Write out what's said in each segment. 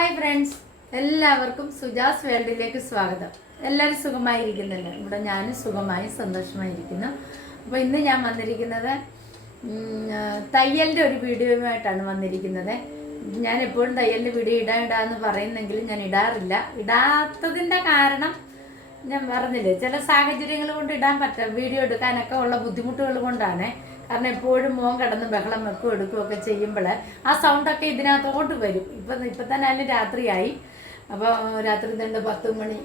Hi friends, എല്ലാവർക്കും സുജാസ് വേൾഡിലേക്ക് സ്വാഗതം. എല്ലാവരും സുഖമായിരിക്കുന്നില്ല? ഇവിടെ ഞാനും സുഖമായി സന്തോഷമായിരിക്കുന്നു. അപ്പോൾ ഇന്ന് ഞാൻ വന്നിരിക്കുന്നത് തയ്യലിൻ്റെ ഒരു വീഡിയോയുമായിട്ടാണ് വന്നിരിക്കുന്നത്. ഞാൻ എപ്പോഴും തയ്യലിൻ്റെ വീഡിയോ ഇടാന്ന് പറയുന്നെങ്കിലും ഞാൻ ഇടാറില്ല. ഇടാത്തതിൻ്റെ കാരണം ഞാൻ പറഞ്ഞില്ലേ, ചില സാഹചര്യങ്ങൾ കൊണ്ട് ഇടാൻ വീഡിയോ എടുക്കാനൊക്കെ ഉള്ള ബുദ്ധിമുട്ടുകൾ കൊണ്ടാണ്. കാരണം എപ്പോഴും മോൻ കിടന്ന് ബഹളം വെക്കും എടുക്കുകയൊക്കെ ചെയ്യുമ്പോൾ ആ സൗണ്ടൊക്കെ ഇതിനകത്തോട്ട് വരും. ഇപ്പം തന്നെ അതിന് രാത്രിയായി. അപ്പോൾ രാത്രി 10 മണി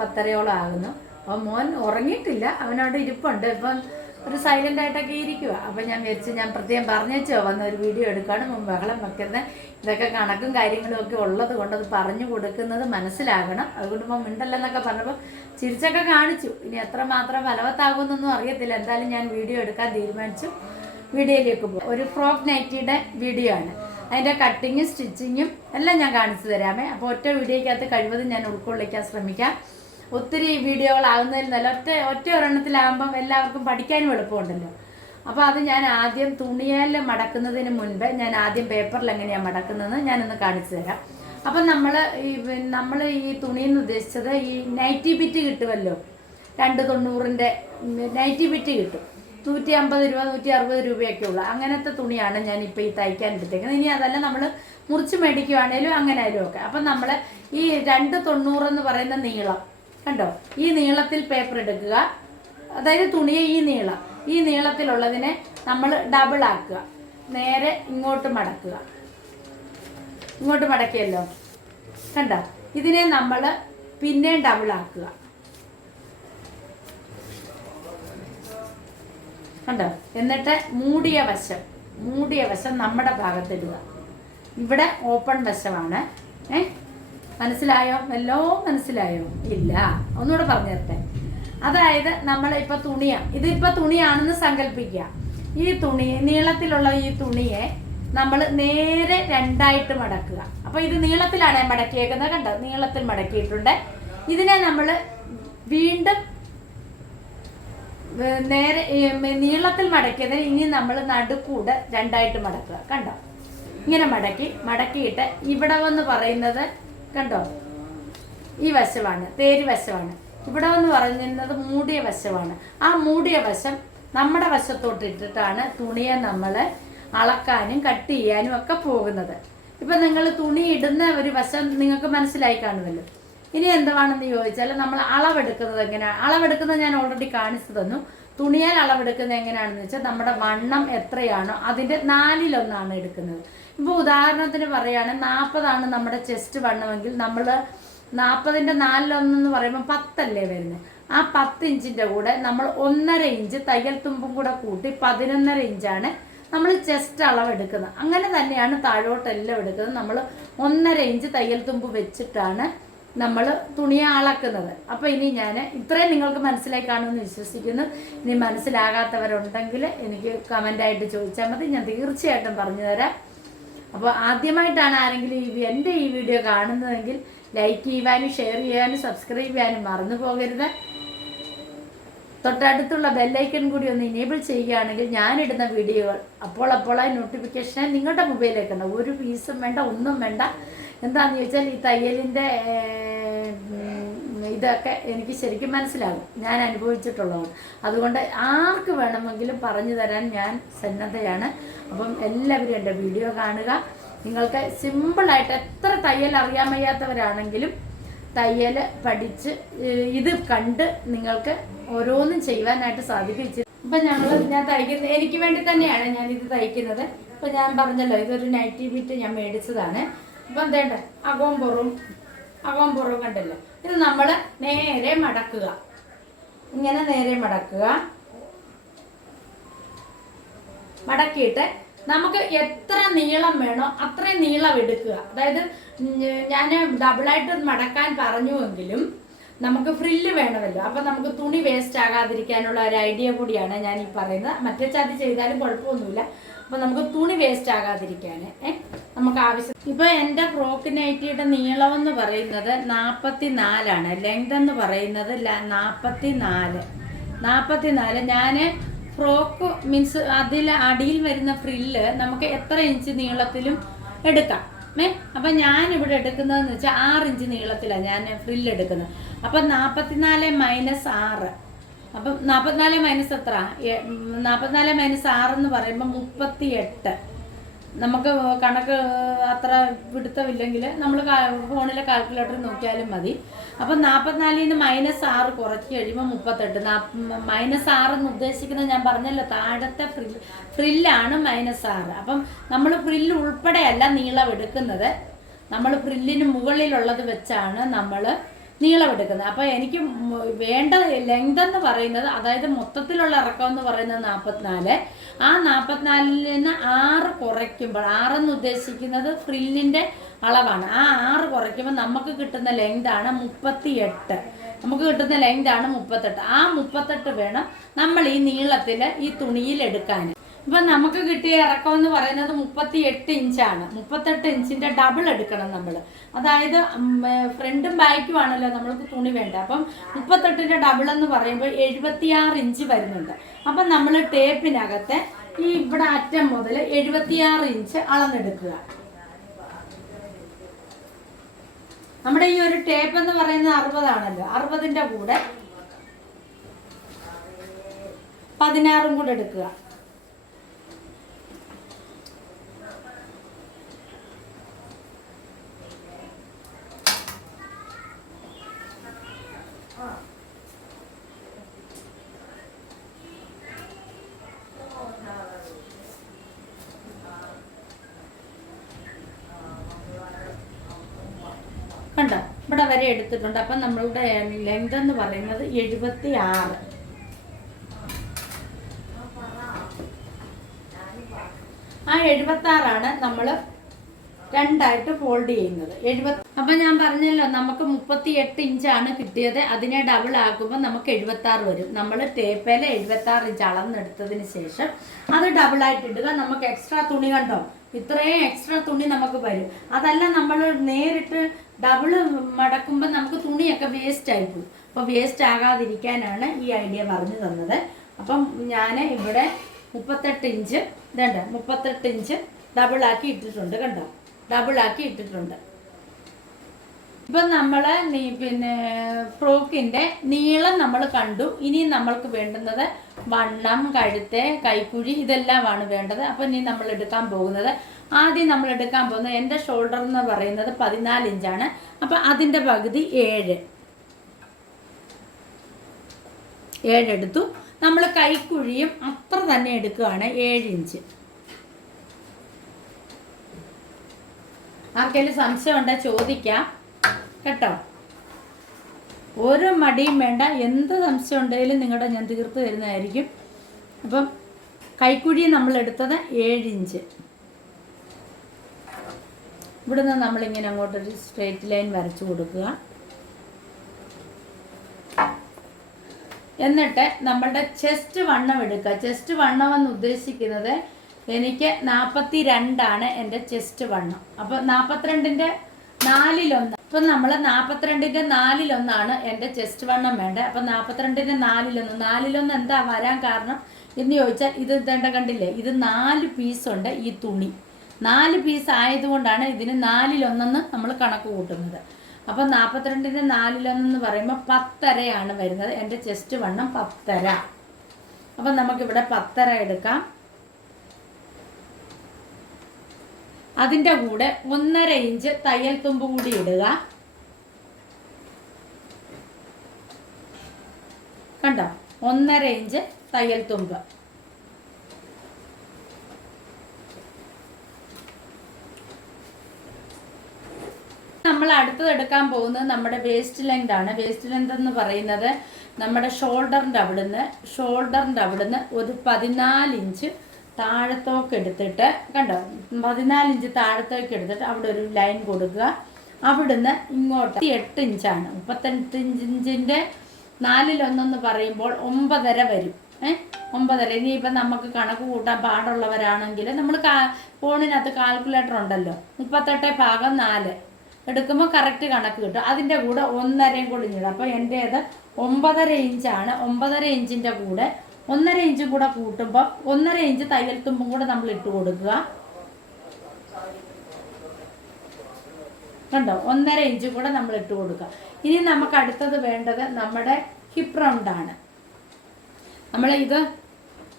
10:30 ആകുന്നു. അപ്പോൾ മോൻ ഉറങ്ങിയിട്ടില്ല, അവനവിടെ ഇരിപ്പുണ്ട്. ഇപ്പം ഒരു സൈലൻ്റ് ആയിട്ടൊക്കെ ഇരിക്കുക. അപ്പം ഞാൻ വിചാരിച്ചു, ഞാൻ പ്രത്യേകം പറഞ്ഞോ വന്ന ഒരു വീഡിയോ എടുക്കാണ്, മുൻ ബഹളം വെക്കുന്നത്. ഇതൊക്കെ കണക്കും കാര്യങ്ങളും ഒക്കെ ഉള്ളത് കൊണ്ട് അത് പറഞ്ഞു കൊടുക്കുന്നത് മനസ്സിലാകണം. അതുകൊണ്ട് ഇപ്പോൾ മിണ്ടല്ലെന്നൊക്കെ പറഞ്ഞപ്പോൾ ചിരിച്ചൊക്കെ കാണിച്ചു. ഇനി എത്രമാത്രം ഫലവത്താകുമെന്നൊന്നും അറിയത്തില്ല. എന്തായാലും ഞാൻ വീഡിയോ എടുക്കാൻ തീരുമാനിച്ചു. വീഡിയോയിലേക്ക് പോകും. ഒരു ഫ്രോക്ക് നൈറ്റിയുടെ വീഡിയോ ആണ്. അതിൻ്റെ കട്ടിങ്ങും സ്റ്റിച്ചിങ്ങും എല്ലാം ഞാൻ കാണിച്ചു തരാമേ. അപ്പോൾ ഒറ്റ വീഡിയോയ്ക്കകത്ത് കഴിവതും ഞാൻ ഉൾക്കൊള്ളിക്കാൻ ശ്രമിക്കാം. ഒത്തിരി വീഡിയോകളാകുന്നതിൽ നല്ല ഒറ്റ ഒരെണ്ണത്തിലാകുമ്പം എല്ലാവർക്കും പഠിക്കാനും എളുപ്പമുണ്ടല്ലോ. അപ്പോൾ അത് ഞാൻ ആദ്യം തുണിയിൽ മടക്കുന്നതിന് മുൻപ് ഞാൻ ആദ്യം പേപ്പറിൽ എങ്ങനെയാണ് മടക്കുന്നതെന്ന് ഞാനൊന്ന് കാണിച്ചു തരാം. അപ്പം നമ്മൾ ഈ തുണിയെന്ന് ഉദ്ദേശിച്ചത് ഈ നൈറ്റി ബിറ്റ് കിട്ടുമല്ലോ, 290 നൈറ്റി ബിറ്റ് കിട്ടും. 150 രൂപ 160 രൂപയൊക്കെ ഉള്ളു. അങ്ങനത്തെ തുണിയാണ് ഞാനിപ്പോൾ ഈ തയ്ക്കാൻ എടുത്തേക്കുന്നത്. ഇനി അതല്ല നമ്മൾ മുറിച്ച് മേടിക്കുവാണേലും അങ്ങനെ ആയാലും ഒക്കെ. അപ്പം നമ്മൾ ഈ 290 എന്ന് പറയുന്ന നീളം കണ്ടോ, ഈ നീളത്തിൽ പേപ്പർ എടുക്കുക. അതായത് തുണിയെ ഈ നീളത്തിലുള്ളതിനെ നമ്മൾ ഡബിൾ ആക്കുക. നേരെ ഇങ്ങോട്ട് മടക്കുക. ഇങ്ങോട്ട് മടക്കിയല്ലോ, കണ്ടോ? ഇതിനെ നമ്മൾ പിന്നെയും ഡബിൾ ആക്കുക. കണ്ടോ? എന്നിട്ട് മൂടിയ വശം നമ്മുടെ ഭാഗത്തിടുക. ഇവിടെ ഓപ്പൺ വശമാണ്. മനസ്സിലായോ? മനസ്സിലായോ? ഇല്ല, ഒന്നുകൂടെ പറഞ്ഞു തരട്ടെ. അതായത് നമ്മൾ ഇപ്പൊ ഇതിപ്പോ തുണിയാണെന്ന് സങ്കല്പിക്കുക. ഈ തുണി നീളത്തിലുള്ള ഈ തുണിയെ നമ്മൾ നേരെ 2ആയിട്ട് മടക്കുക. അപ്പൊ ഇത് നീളത്തിലാണ് മടക്കിയേക്കുന്നത്. കണ്ടോ? നീളത്തിൽ മടക്കിയിട്ടുണ്ട്. ഇതിനെ നമ്മൾ വീണ്ടും നേരെ നീളത്തിൽ മടക്കിയതിന് ഇനി നമ്മൾ നടുക്കൂടെ 2ആയിട്ട് മടക്കുക. കണ്ടോ? ഇങ്ങനെ മടക്കിയിട്ട് ഇവിടെ വന്ന് പറയുന്നത് കണ്ടോ, ഈ വശമാണ്, തേരി വശമാണ്. ഇവിടെ വന്ന് പറയുന്നത് മൂടിയ വശമാണ്. ആ മൂടിയ വശം നമ്മുടെ വശത്തോട്ട് ഇട്ടിട്ടാണ് തുണിയെ നമ്മൾ അളക്കാനും കട്ട് ചെയ്യാനും ഒക്കെ പോകുന്നത്. ഇപ്പം നിങ്ങൾ തുണി ഇടുന്ന ഒരു വശം നിങ്ങൾക്ക് മനസ്സിലായി കാണുമല്ലോ. ഇനി എന്താണെന്ന് ചോദിച്ചാൽ നമ്മൾ അളവെടുക്കുന്നത് എങ്ങനെയാണ്? അളവെടുക്കുന്നത് ഞാൻ ഓൾറെഡി കാണിച്ചു തന്നു. തുണിയാൽ അളവെടുക്കുന്നത് എങ്ങനെയാണെന്ന് വെച്ചാൽ നമ്മുടെ വണ്ണം എത്രയാണോ അതിൻ്റെ 4/1 എടുക്കുന്നത്. ഇപ്പോൾ ഉദാഹരണത്തിന് പറയുകയാണ്, 40 നമ്മുടെ ചെസ്റ്റ് വണ്ണമെങ്കിൽ നമ്മൾ 40ന്റെ 4/1 എന്ന് പറയുമ്പോൾ 10 അല്ലേ വരുന്നത്. ആ 10 ഇഞ്ചിൻ്റെ കൂടെ നമ്മൾ 1.5 ഇഞ്ച് തയ്യൽ തുമ്പും കൂടെ കൂട്ടി 11.5 ഇഞ്ചാണ് നമ്മൾ ചെസ്റ്റ് അളവെടുക്കുന്നത്. അങ്ങനെ തന്നെയാണ് താഴോട്ടെല്ലാം എടുക്കുന്നത്. നമ്മൾ 1.5 ഇഞ്ച് തയ്യൽ തുമ്പ് വെച്ചിട്ടാണ് നമ്മൾ തുണിയെ അളക്കുന്നത്. അപ്പോൾ ഇനി ഞാൻ ഇത്രയും നിങ്ങൾക്ക് മനസ്സിലായി കാണുമെന്ന് വിശ്വസിക്കുന്നു. ഇനി മനസ്സിലാകാത്തവരുണ്ടെങ്കിൽ എനിക്ക് കമൻ്റായിട്ട് ചോദിച്ചാൽ മതി, ഞാൻ തീർച്ചയായിട്ടും പറഞ്ഞു തരാം. അപ്പോൾ ആദ്യമായിട്ടാണ് ആരെങ്കിലും എൻ്റെ ഈ വീഡിയോ കാണുന്നതെങ്കിൽ ലൈക്ക് ചെയ്യുവാനും ഷെയർ ചെയ്യാനും സബ്സ്ക്രൈബ് ചെയ്യാനും മറന്നു പോകരുത്. തൊട്ടടുത്തുള്ള ബെല്ലൈക്കൺ കൂടി ഒന്ന് ഇനേബിൾ ചെയ്യുകയാണെങ്കിൽ ഞാനിടുന്ന വീഡിയോകൾ അപ്പോളായി നോട്ടിഫിക്കേഷൻ നിങ്ങളുടെ മൊബൈലിലേക്ക് ഉണ്ടാവും. ഒരു ഫീസും വേണ്ട, ഒന്നും വേണ്ട. എന്താണെന്ന് ചോദിച്ചാൽ ഈ തയ്യലിൻ്റെ ഇതൊക്കെ എനിക്ക് ശരിക്കും മനസ്സിലാകും, ഞാൻ അനുഭവിച്ചിട്ടുള്ളതാണ്. അതുകൊണ്ട് ആർക്ക് വേണമെങ്കിലും പറഞ്ഞു തരാൻ ഞാൻ സന്നദ്ധയാണ്. അപ്പം എല്ലാവരും എൻ്റെ വീഡിയോ കാണുക. നിങ്ങൾക്ക് സിമ്പിളായിട്ട് എത്ര തയ്യൽ അറിയാൻ വയ്യാത്തവരാണെങ്കിലും തയ്യൽ പഠിച്ച് ഇത് കണ്ട് നിങ്ങൾക്ക് ഓരോന്നും ചെയ്യുവാനായിട്ട് സാധിക്കും. ഇപ്പം ഞാൻ തയ്ക്കുന്നത് എനിക്ക് വേണ്ടി തന്നെയാണ് ഞാനിത് തയ്ക്കുന്നത്. ഇപ്പം ഞാൻ പറഞ്ഞല്ലോ, ഇതൊരു നൈറ്റി ബിറ്റ് ഞാൻ മേടിച്ചതാണ്. ഇപ്പം എന്തേണ്ട അകവും പുറവും കണ്ടല്ലോ. ഇത് നമ്മൾ നേരെ മടക്കുക. ഇങ്ങനെ നേരെ മടക്കിയിട്ട് നമുക്ക് എത്ര നീളം വേണോ അത്രയും നീളം എടുക്കുക. അതായത് ഞാൻ ഡബിളായിട്ട് മടക്കാൻ പറഞ്ഞുവെങ്കിലും നമുക്ക് ഫ്രില്ല് വേണമല്ലോ. അപ്പം നമുക്ക് തുണി വേസ്റ്റ് ആകാതിരിക്കാനുള്ള ഒരു ഐഡിയ കൂടിയാണ് ഞാൻ ഈ പറയുന്നത്. മറ്റേ ചതി ചെയ്താലും കുഴപ്പമൊന്നുമില്ല. അപ്പം നമുക്ക് തുണി വേസ്റ്റ് ആകാതിരിക്കാൻ നമുക്ക് ആവശ്യം. ഇപ്പോൾ എൻ്റെ ഫ്രോക്ക് നൈറ്റിയുടെ നീളം എന്ന് പറയുന്നത് 44ആണ്. ലെങ്ത് എന്ന് പറയുന്നത് 44. ഞാൻ ഫ്രോക്ക് മീൻസ് അതിൽ അടിയിൽ വരുന്ന ഫ്രില്ല് നമുക്ക് എത്ര ഇഞ്ച് നീളത്തിലും എടുക്കാം. അപ്പം ഞാനിവിടെ എടുക്കുന്നതെന്ന് വെച്ചാൽ 6 ഇഞ്ച് നീളത്തിലാണ് ഞാൻ ഫ്രില്ല് എടുക്കുന്നത്. അപ്പം 44 മൈനസ് 6, അപ്പം 44 മൈനസ് എത്ര, 44 മൈനസ് 6 എന്ന് പറയുമ്പോൾ 38. നമുക്ക് കണക്ക് അത്ര പിടുത്തമില്ലെങ്കിൽ നമ്മൾ ഫോണിലെ കാൽക്കുലേറ്റർ നോക്കിയാലും മതി. അപ്പം 44 മൈനസ് 6 കുറച്ച് കഴിയുമ്പോൾ 38. മൈനസ് 6 എന്ന് ഉദ്ദേശിക്കുന്നത് ഞാൻ പറഞ്ഞല്ലോ താഴത്തെ ഫ്രില്ലാണ് മൈനസ് 6. അപ്പം നമ്മൾ ഫ്രില്ല് ഉൾപ്പെടെയല്ല നീളം എടുക്കുന്നത്, നമ്മൾ ഫ്രില്ലിന് മുകളിലുള്ളത് വെച്ചാണ് നമ്മൾ നീളം എടുക്കുന്നത്. അപ്പോൾ എനിക്ക് വേണ്ട ലെങ്ത് എന്ന് പറയുന്നത്, അതായത് മൊത്തത്തിലുള്ള ഇറക്കം എന്ന് പറയുന്നത് 44. ആ 44-ന് 6 കുറയ്ക്കുമ്പോൾ, 6 എന്ന് ഉദ്ദേശിക്കുന്നത് ഫ്രില്ലിൻ്റെ അളവാണ്. ആ 6 കുറയ്ക്കുമ്പോൾ നമുക്ക് കിട്ടുന്ന ലെങ്താണ് 38. നമുക്ക് കിട്ടുന്ന ലെങ്താണ് 38. ആ 38 വേണം നമ്മൾ ഈ നീളത്തിൽ ഈ തുണിയിൽ എടുക്കാൻ. ഇപ്പം നമുക്ക് കിട്ടിയ ഇറക്കം എന്ന് പറയുന്നത് 38 ഇഞ്ചാണ്. 38 ഇഞ്ചിൻ്റെ ഡബിൾ എടുക്കണം നമ്മൾ. അതായത് ഫ്രണ്ടും ബാക്കും ആണല്ലോ നമ്മൾക്ക് തുണി വേണ്ട. അപ്പം 38-ൻ്റെ ഡബിൾ എന്ന് പറയുമ്പോൾ 76 ഇഞ്ച് വരുന്നുണ്ട്. അപ്പം നമ്മൾ ടേപ്പിനകത്ത് ഈ ഇവിടെ അറ്റം മുതൽ 76 ഇഞ്ച് അളന്നെടുക്കുക. നമ്മുടെ ഈ ഒരു ടേപ്പ് എന്ന് പറയുന്നത് 60 ആണല്ലോ. 60-ൻ്റെ കൂടെ 16 കൂടെ എടുക്കുക. കണ്ടോ, ഇവിടെ വരെ എടുത്തിട്ടുണ്ട്. അപ്പം നമ്മളുടെ ലെങ്ത് എന്ന് പറയുന്നത് 76. ആ 76 നമ്മൾ രണ്ടായിട്ട് ഫോൾഡ് ചെയ്യുന്നത്. അപ്പം ഞാൻ പറഞ്ഞല്ലോ നമുക്ക് 38 ഇഞ്ചാണ് കിട്ടിയത്. അതിനെ ഡബിൾ ആക്കുമ്പോൾ നമുക്ക് 76 വരും. നമ്മൾ ടേപ്പേൽ 76 ഇഞ്ച് അളന്നെടുത്തതിന് ശേഷം അത് ഡബിളായിട്ട് ഇടുക. നമുക്ക് എക്സ്ട്രാ തുണി കണ്ടോ, ഇത്രയും എക്സ്ട്രാ തുണി നമുക്ക് വരും. അതല്ല നമ്മൾ നേരിട്ട് ഡബിൾ മടക്കുമ്പോൾ നമുക്ക് തുണിയൊക്കെ വേസ്റ്റ് ആയിപ്പോകും. അപ്പോൾ വേസ്റ്റ് ആകാതിരിക്കാനാണ് ഈ ഐഡിയ പറഞ്ഞു തന്നത്. അപ്പം ഞാൻ ഇവിടെ 38 ഇഞ്ച് ഇതുണ്ട്, 38 ഇഞ്ച് ഡബിളാക്കി ഇട്ടിട്ടുണ്ട്. കണ്ടോ, ഡബിളാക്കി ഇട്ടിട്ടുണ്ട്. ഇപ്പം നമ്മൾ പിന്നെ ഫ്രോക്കിൻ്റെ നീളം നമ്മൾ കണ്ടു. ഇനി നമ്മൾക്ക് വേണ്ടുന്നത് വണ്ണം, കഴുത്ത്, കൈക്കുഴി ഇതെല്ലാമാണ് വേണ്ടത്. അപ്പം ഇനി നമ്മൾ എടുക്കാൻ പോകുന്നത്, ആദ്യം നമ്മൾ എടുക്കാൻ പോകുന്നത് എൻ്റെ ഷോൾഡർ എന്ന് പറയുന്നത് 14 ഇഞ്ചാണ്. അപ്പം അതിൻ്റെ പകുതി 7 എടുത്തു. നമ്മൾ കൈക്കുഴിയും അത്ര തന്നെ എടുക്കുകയാണ്, 7 ഇഞ്ച്. ആർക്കെങ്കിലും സംശയം ഉണ്ടെങ്കിൽ ചോദിക്കാം കേട്ടോ. ഒരു മടിയും വേണ്ട, എന്ത് സംശയം ഉണ്ടെങ്കിലും നിങ്ങളുടെ ഞാൻ തീർത്ത് തരുന്നതായിരിക്കും. അപ്പം കൈക്കുഴി നമ്മൾ എടുത്തത് 7 ഇഞ്ച്. ഇവിടുന്ന് നമ്മളിങ്ങനെ അങ്ങോട്ടൊരു സ്ട്രെയിറ്റ് ലൈൻ വരച്ചു കൊടുക്കുക. എന്നിട്ട് നമ്മളുടെ ചെസ്റ്റ് വണ്ണം എടുക്കുക. ചെസ്റ്റ് വണ്ണം എന്ന് ഉദ്ദേശിക്കുന്നത് എനിക്ക് 42 എൻ്റെ ചെസ്റ്റ് വണ്ണം. അപ്പോൾ 42-ൻ്റെ 4/1. ഇപ്പം നമ്മൾ 42-ൻ്റെ 4/1 എൻ്റെ ചെസ്റ്റ് വണ്ണം വേണ്ടത്. അപ്പം 42-ൻ്റെ 4/1. 4/1 എന്താ വരാൻ കാരണം എന്ന് ചോദിച്ചാൽ, ഇത് ഇതേണ്ട കണ്ടില്ലേ, ഇത് 4 പീസുണ്ട് ഈ തുണി. 4 പീസ് ആയതുകൊണ്ടാണ് ഇതിന് 4/1 നമ്മൾ കണക്ക് കൂട്ടുന്നത്. അപ്പം 42-ൻ്റെ 4/1 എന്ന് പറയുമ്പോൾ 10.5 വരുന്നത്. എൻ്റെ ചെസ്റ്റ് വണ്ണം 10.5. അപ്പം നമുക്കിവിടെ 10.5 എടുക്കാം. അതിൻ്റെ കൂടെ 1.5 ഇഞ്ച് തയ്യൽ തുമ്പ് കൂടി ഇടുക. കണ്ടോ, 1.5 ഇഞ്ച് തയ്യൽ തുമ്പ്. നമ്മൾ അടുത്തത് എടുക്കാൻ പോകുന്നത് നമ്മുടെ വേസ്റ്റ് ലെങ്ത് ആണ്. വേസ്റ്റ് ലെങ്ത് എന്ന് പറയുന്നത് നമ്മുടെ ഷോൾഡറിൻ്റെ അവിടുന്ന് ഒരു 14 ഇഞ്ച് താഴത്തോക്ക് എടുത്തിട്ട്, കണ്ടോ, 14 ഇഞ്ച് താഴത്തേക്ക് എടുത്തിട്ട് അവിടെ ഒരു ലൈൻ കൊടുക്കുക. അവിടുന്ന് ഇങ്ങോട്ട് 8 ഇഞ്ചാണ്. 35 ഇഞ്ചിൻ്റെ 4/1 പറയുമ്പോൾ 9.5 വരും. 9.5. ഇനിയിപ്പം നമുക്ക് കണക്ക് കൂട്ടാൻ പാടുള്ളവരാണെങ്കിൽ നമ്മൾ ഫോണിനകത്ത് കാൽക്കുലേറ്റർ ഉണ്ടല്ലോ, 38/4 എടുക്കുമ്പോൾ കറക്റ്റ് കണക്ക് കിട്ടും. അതിൻ്റെ കൂടെ 1.5 കൂടി ഇടും. അപ്പോൾ എൻ്റേത് 9.5 ഇഞ്ചാണ്. 9.5 ഇഞ്ചിൻ്റെ കൂടെ 1.5 ഇഞ്ചും കൂടെ കൂട്ടുമ്പോൾ 1.5 ഇഞ്ച് തയ്യൽ തുമ്പും കൂടെ നമ്മൾ ഇട്ട് കൊടുക്കുക. കണ്ടോ 1.5 ഇഞ്ച് കൂടെ നമ്മൾ ഇട്ട് കൊടുക്കുക. ഇനി നമുക്ക് അടുത്തത് വേണ്ടത് നമ്മുടെ ഹിപ്പ് റൗണ്ടാണ്. നമ്മൾ ഇത്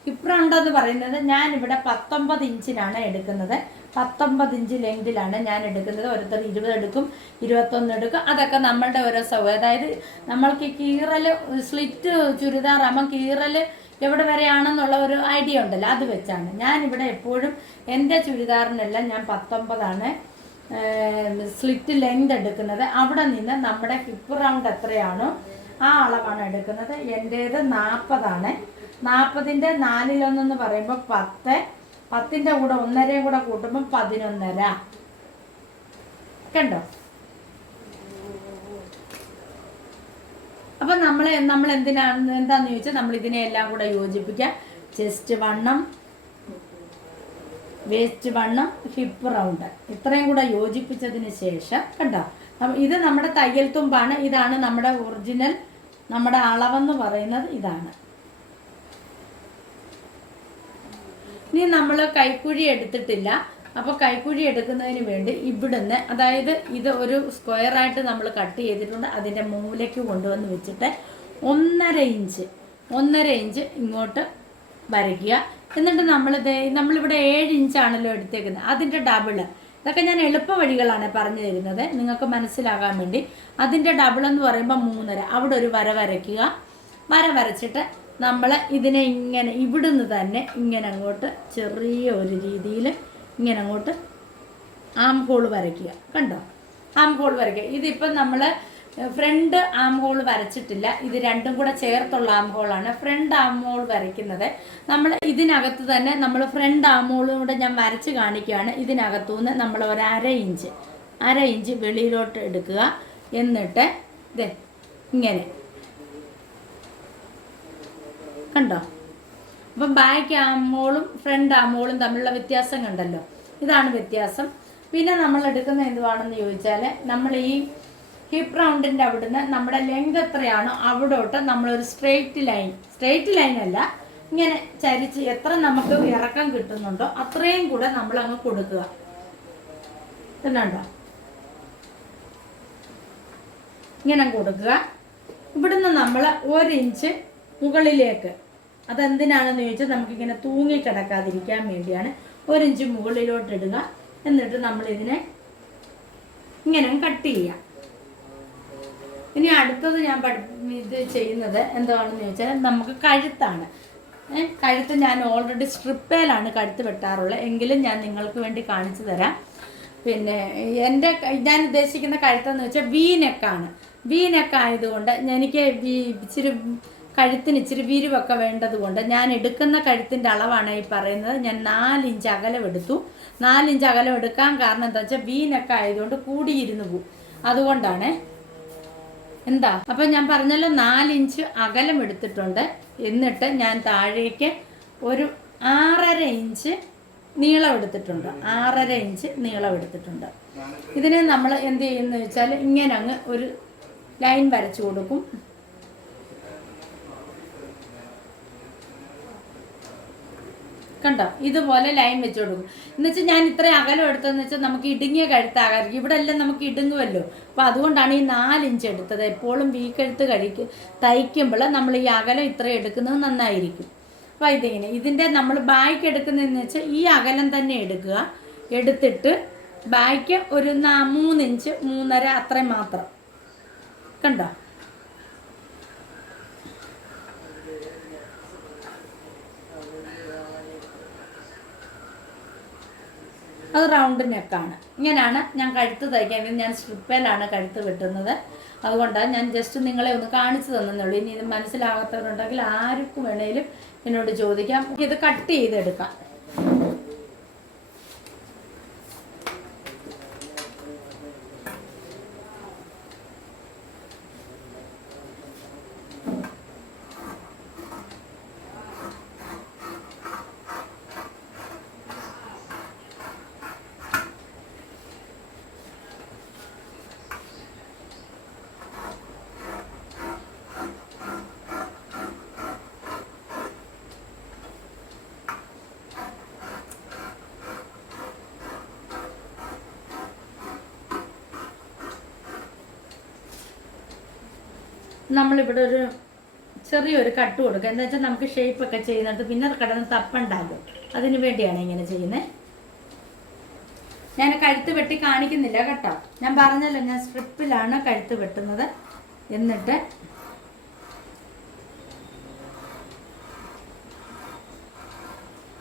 ഹിപ്പ് റൗണ്ട് എന്ന് പറയുന്നത് ഞാനിവിടെ 19 ഇഞ്ചിനാണ് എടുക്കുന്നത്. 19 ഇഞ്ച് ലെങ്തിലാണ് ഞാൻ എടുക്കുന്നത്. ഓരോരുത്തർ 20 എടുക്കും, 21 എടുക്കും. അതൊക്കെ നമ്മളുടെ ഓരോ സൗകര്യം. അതായത് നമ്മൾക്ക് കീറൽ സ്ലിറ്റ് ചുരിദാറാകുമ്പം കീറൽ എവിടെ വരെയാണെന്നുള്ള ഒരു ഐഡിയ ഉണ്ടല്ലോ, അത് വെച്ചാണ് ഞാനിവിടെ എപ്പോഴും എൻ്റെ ചുരിദാറിനെല്ലാം ഞാൻ 19ആണ് സ്ലിറ്റ് ലെങ്ത് എടുക്കുന്നത്. അവിടെ നിന്ന് നമ്മുടെ ഹിപ്പ് റൗണ്ട് എത്രയാണോ ആ അളവാണ് എടുക്കുന്നത്. എൻ്റേത് 40ആണ്. 40ൻ്റെ 4/1 പറയുമ്പോൾ 10, 10ൻ്റെ കൂടെ 1.5 കൂടെ കൂട്ടുമ്പോൾ 11.5. കണ്ടോ? അപ്പം നമ്മൾ എന്താന്ന് ചോദിച്ചാൽ നമ്മൾ ഇതിനെ എല്ലാം കൂടെ യോജിപ്പിക്കാം. ചെസ്റ്റ് വണ്ണം, വേസ്റ്റ് വണ്ണം, ഹിപ്പ് റൗണ്ട് ഇത്രയും കൂടെ യോജിപ്പിച്ചതിന് ശേഷം കണ്ടോ, ഇത് നമ്മുടെ തയ്യൽ തുമ്പാണ്. ഇതാണ് നമ്മുടെ ഒറിജിനൽ നമ്മുടെ അളവെന്ന് പറയുന്നത് ഇതാണ്. ഇനി നമ്മൾ കൈക്കുഴി എടുത്തിട്ടില്ല. അപ്പോൾ കൈക്കുഴി എടുക്കുന്നതിന് വേണ്ടി ഇവിടുന്ന്, അതായത് ഇത് ഒരു സ്ക്വയറായിട്ട് നമ്മൾ കട്ട് ചെയ്തിട്ടുണ്ട്. അതിൻ്റെ മൂലയ്ക്ക് കൊണ്ടുവന്ന് വെച്ചിട്ട് 1.5 ഇഞ്ച് ഇങ്ങോട്ട് വരയ്ക്കുക. എന്നിട്ട് നമ്മളിവിടെ 7 ഇഞ്ചാണല്ലോ എടുത്തേക്കുന്നത്, അതിൻ്റെ ഡബിള്. ഇതൊക്കെ ഞാൻ എളുപ്പ വഴികളാണ് പറഞ്ഞു തരുന്നത് നിങ്ങൾക്ക് മനസ്സിലാകാൻ വേണ്ടി. അതിൻ്റെ ഡബിൾ എന്ന് പറയുമ്പോൾ 3.5. അവിടെ ഒരു വര വരയ്ക്കുക. വര വരച്ചിട്ട് നമ്മൾ ഇതിനെ ഇങ്ങനെ ഇവിടുന്ന് തന്നെ ഇങ്ങനെ അങ്ങോട്ട് ചെറിയ ഒരു രീതിയിൽ ഇങ്ങനെ അങ്ങോട്ട് ആം ഹോൾ വരയ്ക്കുക. കണ്ടോ? ആം ഹോൾ വരയ്ക്കുക. ഇതിപ്പം നമ്മൾ ഫ്രണ്ട് ആം ഹോൾ വരച്ചിട്ടില്ല. ഇത് രണ്ടും കൂടെ ചേർത്തുള്ള ആം ഹോളാണ്. ഫ്രണ്ട് ആം ഹോൾ വരയ്ക്കുന്നത് നമ്മൾ ഇതിനകത്ത് തന്നെ നമ്മൾ ഫ്രണ്ട് ആം ഹോളും കൂടെ ഞാൻ വരച്ച് കാണിക്കുകയാണ്. ഇതിനകത്തുനിന്ന് നമ്മൾ ഒരു അര ഇഞ്ച് വെളിയിലോട്ട് എടുക്കുക. എന്നിട്ട് ഇത് ഇങ്ങനെ കണ്ടോ? അപ്പം ബാക്ക് ആം ഹോളും ഫ്രണ്ട് ആം ഹോളും തമ്മിലുള്ള വ്യത്യാസം കണ്ടല്ലോ, ഇതാണ് വ്യത്യാസം. പിന്നെ നമ്മൾ എടുക്കുന്ന എന്തുവാണെന്ന് ചോദിച്ചാൽ, നമ്മൾ ഈ ഹിപ്പ് റൗണ്ടിൻ്റെ അവിടുന്ന് നമ്മുടെ ലെങ്ത് എത്രയാണോ അവിടോട്ട് നമ്മളൊരു സ്ട്രെയിറ്റ് ലൈൻ അല്ല, ഇങ്ങനെ ചരിച്ച് എത്ര നമുക്ക് ഇറക്കം കിട്ടുന്നുണ്ടോ അത്രയും കൂടെ നമ്മൾ അങ്ങ് കൊടുക്കുക. ഇതുണ്ടോ? ഇങ്ങനെ കൊടുക്കുക. ഇവിടുന്ന് നമ്മൾ 1 ഇഞ്ച് മുകളിലേക്ക്, അതെന്തിനാണെന്ന് ചോദിച്ചാൽ നമുക്കിങ്ങനെ തൂങ്ങിക്കിടക്കാതിരിക്കാൻ വേണ്ടിയാണ്. 1 ഇഞ്ച് മുകളിലോട്ട് ഇടുക. എന്നിട്ട് നമ്മളിതിനെ ഇങ്ങനെ കട്ട് ചെയ്യാം. ഇനി അടുത്തത് ഞാൻ ഇത് ചെയ്യുന്നത് എന്താണെന്ന് ചോദിച്ചാൽ നമുക്ക് കഴുത്താണ്. കഴുത്ത് ഞാൻ ഓൾറെഡി സ്ട്രിപ്പേലാണ് കഴുത്ത് വെട്ടാറുള്ളത്, എങ്കിലും ഞാൻ നിങ്ങൾക്ക് വേണ്ടി കാണിച്ചു തരാം. പിന്നെ ഞാൻ ഉദ്ദേശിക്കുന്ന കഴുത്തെന്ന് വെച്ചാൽ വീനെക്കാണ്. വീനെക്ക് ആയതുകൊണ്ട് എനിക്ക് കഴുത്തിന് ഇച്ചിരി വിരിവൊക്കെ വേണ്ടതുകൊണ്ട് ഞാൻ എടുക്കുന്ന കഴുത്തിൻ്റെ അളവാണ് ഈ പറയുന്നത്. ഞാൻ 4 ഇഞ്ച് അകലം എടുത്തു. 4 ഇഞ്ച് അകലം എടുക്കാൻ കാരണം എന്താ വെച്ചാൽ വീനെക്ക് ആയതുകൊണ്ട് കൂടിയിരുന്നു പോകും, അതുകൊണ്ടാണ്. അപ്പം ഞാൻ പറഞ്ഞല്ലോ 4 ഇഞ്ച് അകലം എടുത്തിട്ടുണ്ട്. എന്നിട്ട് ഞാൻ താഴേക്ക് ഒരു 6.5 ഇഞ്ച് നീളം എടുത്തിട്ടുണ്ട്. 6.5 ഇഞ്ച് നീളം എടുത്തിട്ടുണ്ട്. ഇതിനെ നമ്മൾ എന്ത് ചെയ്യുന്നു വെച്ചാൽ ഇങ്ങനെ അങ്ങ് ഒരു ലൈൻ വരച്ചു കൊടുക്കും. കണ്ടോ? ഇതുപോലെ ലൈൻ വെച്ച് കൊടുക്കും. എന്നുവെച്ചാൽ ഞാൻ ഇത്രയും അകലം എടുത്തതെന്ന് വെച്ചാൽ നമുക്ക് ഇടുങ്ങിയ കഴുത്താകാതിരിക്കും. ഇവിടെ എല്ലാം നമുക്ക് ഇടുങ്ങുമല്ലോ. അപ്പോൾ അതുകൊണ്ടാണ് ഈ 4 ഇഞ്ച് എടുത്തത്. എപ്പോഴും കഴുത്ത് തയ്ക്കുമ്പോൾ നമ്മൾ ഈ അകലം ഇത്രയും എടുക്കുന്നത് നന്നായിരിക്കും. അപ്പോൾ ഇതിങ്ങനെ ഇതിൻ്റെ നമ്മൾ ബാക്ക് എടുക്കുന്നതെന്ന് വെച്ചാൽ ഈ അകലം തന്നെ എടുക്കുക. എടുത്തിട്ട് ബാക്ക് ഒരു 3 ഇഞ്ച് 3.5 അത്രയും മാത്രം. കണ്ടോ? അത് റൗണ്ട് നെക്കാണ്. ഇങ്ങനെയാണ് ഞാൻ കഴുത്ത് തയ്ക്കാൻ. ഞാൻ സ്ട്രിപ്പേലാണ് കഴുത്ത് വെട്ടുന്നത്. അതുകൊണ്ടാണ് ഞാൻ ജസ്റ്റ് നിങ്ങളെ ഒന്ന് കാണിച്ചു തന്നേയുള്ളൂ. ഇനി ഇത് മനസ്സിലാകാത്തവരുണ്ടെങ്കിൽ ആർക്കും വേണേലും എന്നോട് ചോദിക്കാം. ഇത് കട്ട് ചെയ്തെടുക്കാം. നമ്മളിവിടെ ഒരു ചെറിയൊരു കട്ട് കൊടുക്കുക. എന്താ വെച്ചാൽ നമുക്ക് ഷേപ്പൊക്കെ ചെയ്യുന്നത് പിന്നെ കിടന്ന് തപ്പുണ്ടാകും. അതിന് വേണ്ടിയാണ് ഇങ്ങനെ ചെയ്യുന്നത്. ഞാൻ കഴുത്ത് വെട്ടി കാണിക്കുന്നില്ല കേട്ടോ. ഞാൻ പറഞ്ഞല്ലോ ഞാൻ സ്ട്രിപ്പിലാണ് കഴുത്ത് വെട്ടുന്നത്. എന്നിട്ട്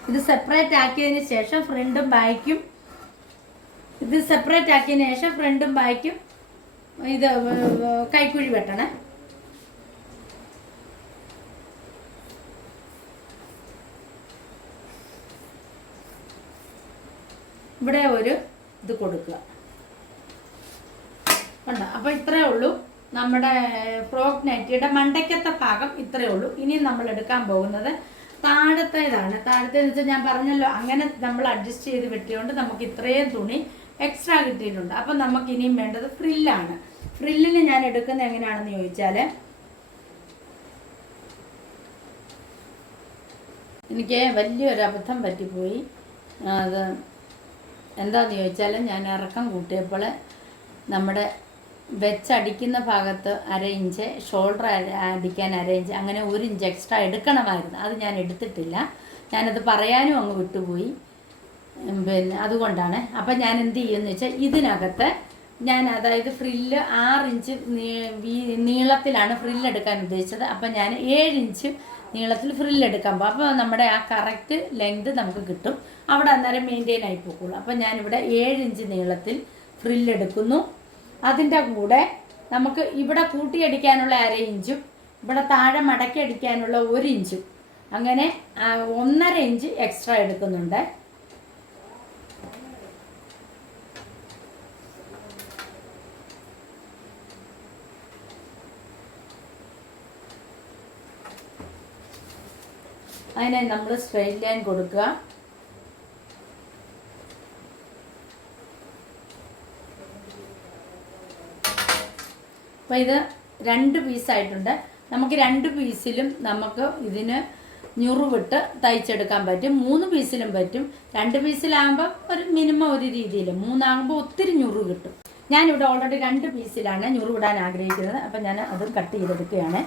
ഇത് സെപ്പറേറ്റ് ആക്കിയതിന് ശേഷം ഫ്രണ്ടും ബാക്കും ഇത് കൈക്കുഴി വെട്ടണേ. ഇവിടെ ഒരു ഇത് കൊടുക്കുക കണ്ടോ. അപ്പോൾ ഇത്രയേ ഉള്ളൂ നമ്മുടെ ഫ്രോക്ക് നൈറ്റിയുടെ മണ്ടയ്ക്കത്തെ ഭാഗം ഇത്രയേ ഉള്ളൂ. ഇനി നമ്മൾ എടുക്കാൻ പോകുന്നത് താഴത്തേതാണ്. താഴത്തേന്ന് വെച്ചാൽ ഞാൻ പറഞ്ഞല്ലോ അങ്ങനെ നമ്മൾ അഡ്ജസ്റ്റ് ചെയ്ത് വെട്ടിയോണ്ട് നമുക്ക് ഇത്രയും തുണി എക്സ്ട്രാ കിട്ടിയിട്ടുണ്ട്. അപ്പം നമുക്ക് ഇനിയും വേണ്ടത് ഫ്രില്ലാണ്. ഫ്രില്ലിന് ഞാൻ എടുക്കുന്നത് എങ്ങനെയാണെന്ന് ചോദിച്ചാൽ, എനിക്ക് വലിയൊരു അബദ്ധം പറ്റിപ്പോയി. അത് എന്താണെന്ന് ചോദിച്ചാൽ, ഞാൻ ഇറക്കം കൂട്ടിയപ്പോൾ നമ്മുടെ വെച്ചടിക്കുന്ന ഭാഗത്ത് 1/2 ഇഞ്ച്, ഷോൾഡർ അടിക്കാൻ 1/2 ഇഞ്ച്, അങ്ങനെ 1 ഇഞ്ച് എക്സ്ട്രാ എടുക്കണമായിരുന്നു. അത് ഞാൻ എടുത്തിട്ടില്ല. ഞാനത് പറയാനും അങ്ങ് വിട്ടുപോയി. പിന്നെ അതുകൊണ്ടാണ്. അപ്പം ഞാൻ എന്ത് ചെയ്യുമെന്ന് വെച്ചാൽ, ഇതിനകത്ത് ഞാൻ അതായത് ഫ്രില്ല് 6 ഇഞ്ച് നീളത്തിലാണ് ഫ്രില്ലെടുക്കാൻ ഉദ്ദേശിച്ചത്. അപ്പം ഞാൻ 7 ഇഞ്ച് നീളത്തിൽ ഫ്രില്ലെടുക്കാൻ പോകും. അപ്പോൾ നമ്മുടെ ആ കറക്റ്റ് ലെങ്ത് നമുക്ക് കിട്ടും. അവിടെ അന്നേരം മെയിൻറ്റെയിൻ ആയി പോക്കുള്ളൂ. അപ്പം ഞാനിവിടെ 7 ഇഞ്ച് നീളത്തിൽ ഫ്രില്ലെടുക്കുന്നു. അതിൻ്റെ കൂടെ നമുക്ക് ഇവിടെ കൂട്ടിയടിക്കാനുള്ള 1/2 ഇഞ്ചും ഇവിടെ താഴെ മടക്കി അടിക്കാനുള്ള 1 ഇഞ്ചും അങ്ങനെ 1.5 ഇഞ്ച് എക്സ്ട്രാ എടുക്കുന്നുണ്ട്. അതിനായി നമ്മൾ സ്ട്രെയിറ്റ് ലൈൻ കൊടുക്കുക. അപ്പോൾ ഇത് 2 പീസായിട്ടുണ്ട്. നമുക്ക് 2 പീസിലും നമുക്ക് ഇതിന് ഞുറുവിട്ട് തയ്ച്ചെടുക്കാൻ പറ്റും. 3 പീസിലും പറ്റും. 2 പീസിലാകുമ്പോൾ ഒരു മിനിമം ഒരു രീതിയിൽ, 3 ആകുമ്പോൾ ഒത്തിരി ഞുറു കിട്ടും. ഞാനിവിടെ ഓൾറെഡി 2 പീസിലാണ് ഞുറുവിടാൻ ആഗ്രഹിക്കുന്നത്. അപ്പം ഞാൻ അത് കട്ട് ചെയ്തെടുക്കുകയാണ്.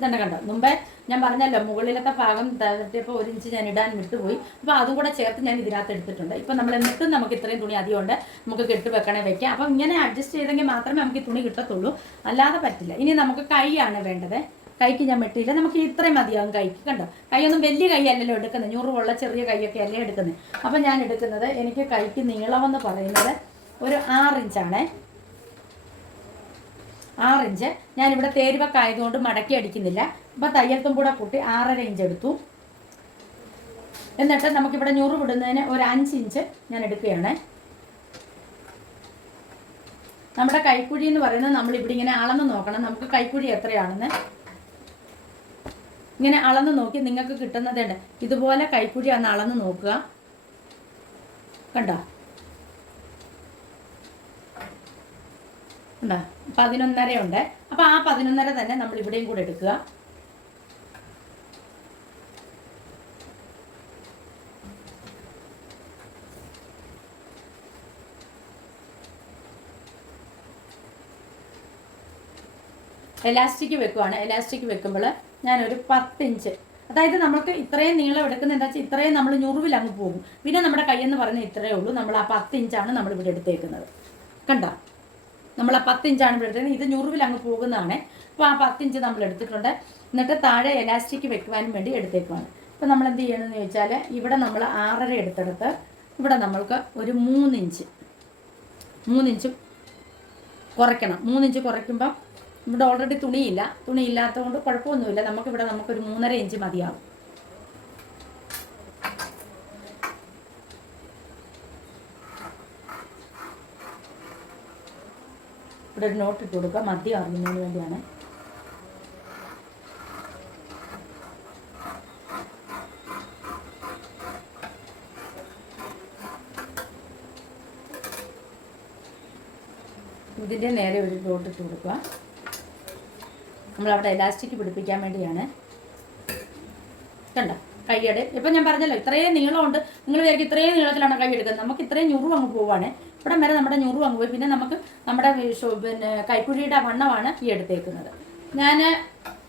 ഇതന്നെ കണ്ടോ. മുമ്പേ ഞാൻ പറഞ്ഞല്ലോ മുകളിലത്തെ ഭാഗം തട്ടിയപ്പോൾ 1 ഇഞ്ച് ഞാൻ ഇടാൻ വിട്ടുപോയി. അപ്പോൾ അതും കൂടെ ചേർത്ത് ഞാൻ ഇതിനകത്ത് എടുത്തിട്ടുണ്ട്. ഇപ്പം നമ്മൾ എന്നിട്ടും നമുക്ക് ഇത്രയും തുണി അധികമുണ്ട്, നമുക്ക് കെട്ട് വെക്കണേ വെക്കാം. അപ്പം ഇങ്ങനെ അഡ്ജസ്റ്റ് ചെയ്തെങ്കിൽ മാത്രമേ നമുക്ക് ഈ തുണി കിട്ടത്തുള്ളൂ, അല്ലാതെ പറ്റില്ല. ഇനി നമുക്ക് കൈയാണ് വേണ്ടത്. കൈക്ക് ഞാൻ വെട്ടിയില്ല, നമുക്ക് ഇത്രയും മതിയാകും കൈക്ക്. കണ്ടോ, കൈയൊന്നും വലിയ കൈ അല്ലല്ലോ എടുക്കുന്നത്, ഞുറുള്ള ചെറിയ കൈയൊക്കെ അല്ലേ എടുക്കുന്നത്. അപ്പം ഞാൻ എടുക്കുന്നത്, എനിക്ക് കൈക്ക് നീളമെന്ന് പറയുന്നത് ഒരു 6 ഇഞ്ചാണേ. 6 ഇഞ്ച് ഞാനിവിടെ തേരുവൊക്കെ ആയതുകൊണ്ട് മടക്കി അടിക്കുന്നില്ല. അപ്പോൾ തയ്യൽത്തും കൂടെ കൂട്ടി 6.5 ഇഞ്ച് എടുത്തു. എന്നിട്ട് നമുക്കിവിടെ ഞുറു വിടുന്നതിന് ഒരു 5 ഇഞ്ച് ഞാൻ എടുക്കുകയാണ്. നമ്മുടെ കൈക്കുഴി എന്ന് പറയുന്നത് നമ്മളിവിടെ ഇങ്ങനെ അളന്ന് നോക്കണം. നമുക്ക് കൈക്കുഴി എത്രയാണെന്ന് ഇങ്ങനെ അളന്ന് നോക്കി നിങ്ങൾക്ക് കിട്ടുന്നതുണ്ട്. ഇതുപോലെ കൈക്കുഴി ഒന്ന് അളന്ന് നോക്കുക. കണ്ടോ, ഉണ്ടോ? 11.5 ഉണ്ട്. അപ്പോൾ ആ 11.5 തന്നെ നമ്മൾ ഇവിടെയും കൂടെ എടുക്കുക. എലാസ്റ്റിക് വെക്കുവാണ്. എലാസ്റ്റിക് വെക്കുമ്പോൾ ഞാനൊരു 10 ഇഞ്ച്, അതായത് നമുക്ക് ഇത്രയും നീളം എടുക്കുന്നത് എന്താ വെച്ചാൽ ഇത്രയും നമ്മൾ ഞുറുവിൽ അങ്ങ് പോകും. പിന്നെ നമ്മുടെ കൈയെന്ന് പറഞ്ഞാൽ ഇത്രയേ ഉള്ളൂ. നമ്മൾ ആ 10 ഇഞ്ചാണ് നമ്മളിവിടെ എടുത്തേക്കുന്നത്. കണ്ടോ, നമ്മൾ ആ 10 ഇഞ്ചാണ് ഇവിടെ എടുത്തത്. ഇത് ഞുറുവിൽ അങ്ങ് പോകുന്നതാണ്. അപ്പോൾ ആ 10 ഇഞ്ച് നമ്മൾ എടുത്തിട്ടുണ്ട്. എന്നിട്ട് താഴെ എലാസ്റ്റിക് വെക്കുവാനും വേണ്ടി എടുത്തേക്കുവാണ്. അപ്പോൾ നമ്മൾ എന്ത് ചെയ്യണമെന്ന് ചോദിച്ചാൽ, ഇവിടെ നമ്മൾ 6.5 എടുത്തെടുത്ത് ഇവിടെ നമ്മൾക്ക് ഒരു 3 ഇഞ്ച് കുറയ്ക്കണം. 3 ഇഞ്ച് കുറയ്ക്കുമ്പോൾ ഇവിടെ ഓൾറെഡി തുണിയില്ലാത്തത് കൊണ്ട് കുഴപ്പമൊന്നുമില്ല. നമുക്കിവിടെ നമുക്കൊരു 3.5 ഇഞ്ച് മതിയാവും. ഇവിടെ ഒരു നോട്ട് ഇട്ട് കൊടുക്കുക, മദ്യം അറിയുന്നതിന് വേണ്ടിയാണ്. ഇതിൻ്റെ നേരെ ഒരു ഡോട്ട് ഇട്ട് കൊടുക്കുക. നമ്മളവിടെ എലാസ്റ്റിക് പിടിപ്പിക്കാൻ വേണ്ടിയാണ്. കണ്ടോ, കൈയുടെ ഇപ്പം ഞാൻ പറഞ്ഞല്ലോ ഇത്രയും നീളമുണ്ട്. നിങ്ങൾ വിചാരിക്കും ഇത്രയും നീളത്തിലാണ് കൈ എടുക്കുന്നത്. നമുക്ക് ഇത്രയും ഞുറു അങ്ങ് പോവാണ്. ഇവിടെ വരെ നമ്മുടെ ഞുറു അങ്ങ് പോയി. പിന്നെ നമുക്ക് നമ്മുടെ പിന്നെ കൈക്കുഴിയുടെ വണ്ണമാണ് ഈ എടുത്തേക്കുന്നത്. ഞാൻ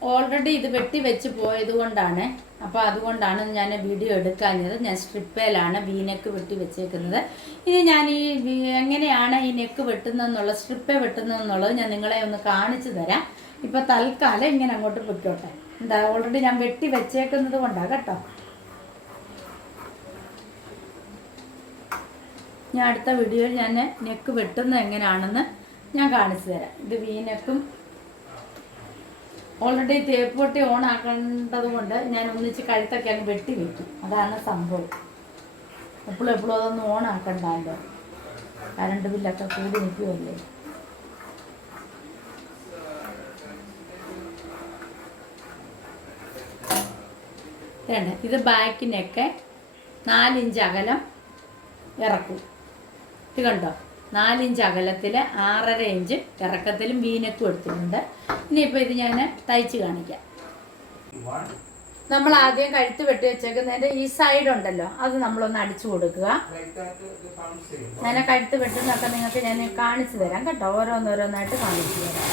ഓൾറെഡി ഇത് വെട്ടി വെച്ച് പോയത് കൊണ്ടാണ്. അപ്പോൾ അതുകൊണ്ടാണ് ഞാൻ വീഡിയോ എടുക്കാഞ്ഞത്. ഞാൻ സ്ട്രിപ്പേലാണ് വീനെക്ക് വെട്ടി വെച്ചേക്കുന്നത്. ഇനി ഞാൻ ഈ എങ്ങനെയാണ് ഈ നെക്ക് വെട്ടുന്നതെന്നുള്ള സ്ട്രിപ്പേ വെട്ടുന്നതെന്നുള്ളത് ഞാൻ നിങ്ങളെ ഒന്ന് കാണിച്ചു തരാം. ഇപ്പോൾ തൽക്കാലം ഇങ്ങനെ അങ്ങോട്ട് പൊയ്ക്കോട്ടെ. എന്താ ഓൾറെഡി ഞാൻ വെട്ടി വെച്ചേക്കുന്നത് കൊണ്ടാണ് കേട്ടോ. ഞാൻ അടുത്ത വീഡിയോയിൽ ഞാൻ നെക്ക് വെട്ടുന്നത് എങ്ങനെയാണെന്ന് ഞാൻ കാണിച്ചു തരാം. ഇത് വീനെക്കും ഓൾറെഡി തേപ്പ് പൊട്ടി ഓൺ ആക്കേണ്ടത് കൊണ്ട് ഞാൻ ഒന്നിച്ച് കഴുത്തൊക്കെ അങ്ങ് വെട്ടി വെക്കും. അതാണ് സംഭവം. എപ്പോഴും അതൊന്നും ഓൺ ആക്കണ്ടല്ലോ. കറണ്ട് ബില്ലൊക്കെ കൂടി നിൽക്കുമല്ലേ. ഇത് ബാക്കിനൊക്കെ 4 ഇഞ്ച് അകലം ഇറക്കും. ഇത് കണ്ടോ, 4 ഇഞ്ച് അകലത്തിൽ 6.5 ഇഞ്ച് ഇറക്കത്തിലും വീനെക്കും എടുത്തിട്ടുണ്ട്. ഇനിയിപ്പോൾ ഇത് ഞാൻ തയ്ച്ച് കാണിക്കാം. നമ്മൾ ആദ്യം കഴുത്ത് വെട്ടി വെച്ചേക്കുന്നതിൻ്റെ ഈ സൈഡ് ഉണ്ടല്ലോ, അത് നമ്മളൊന്ന് അടിച്ചു കൊടുക്കുക. ഞാൻ കഴുത്ത് വെട്ടുന്നതൊക്കെ നിങ്ങൾക്ക് ഞാൻ കാണിച്ചു തരാം കേട്ടോ. ഓരോന്നോരോന്നായിട്ട് കാണിച്ചു തരാം.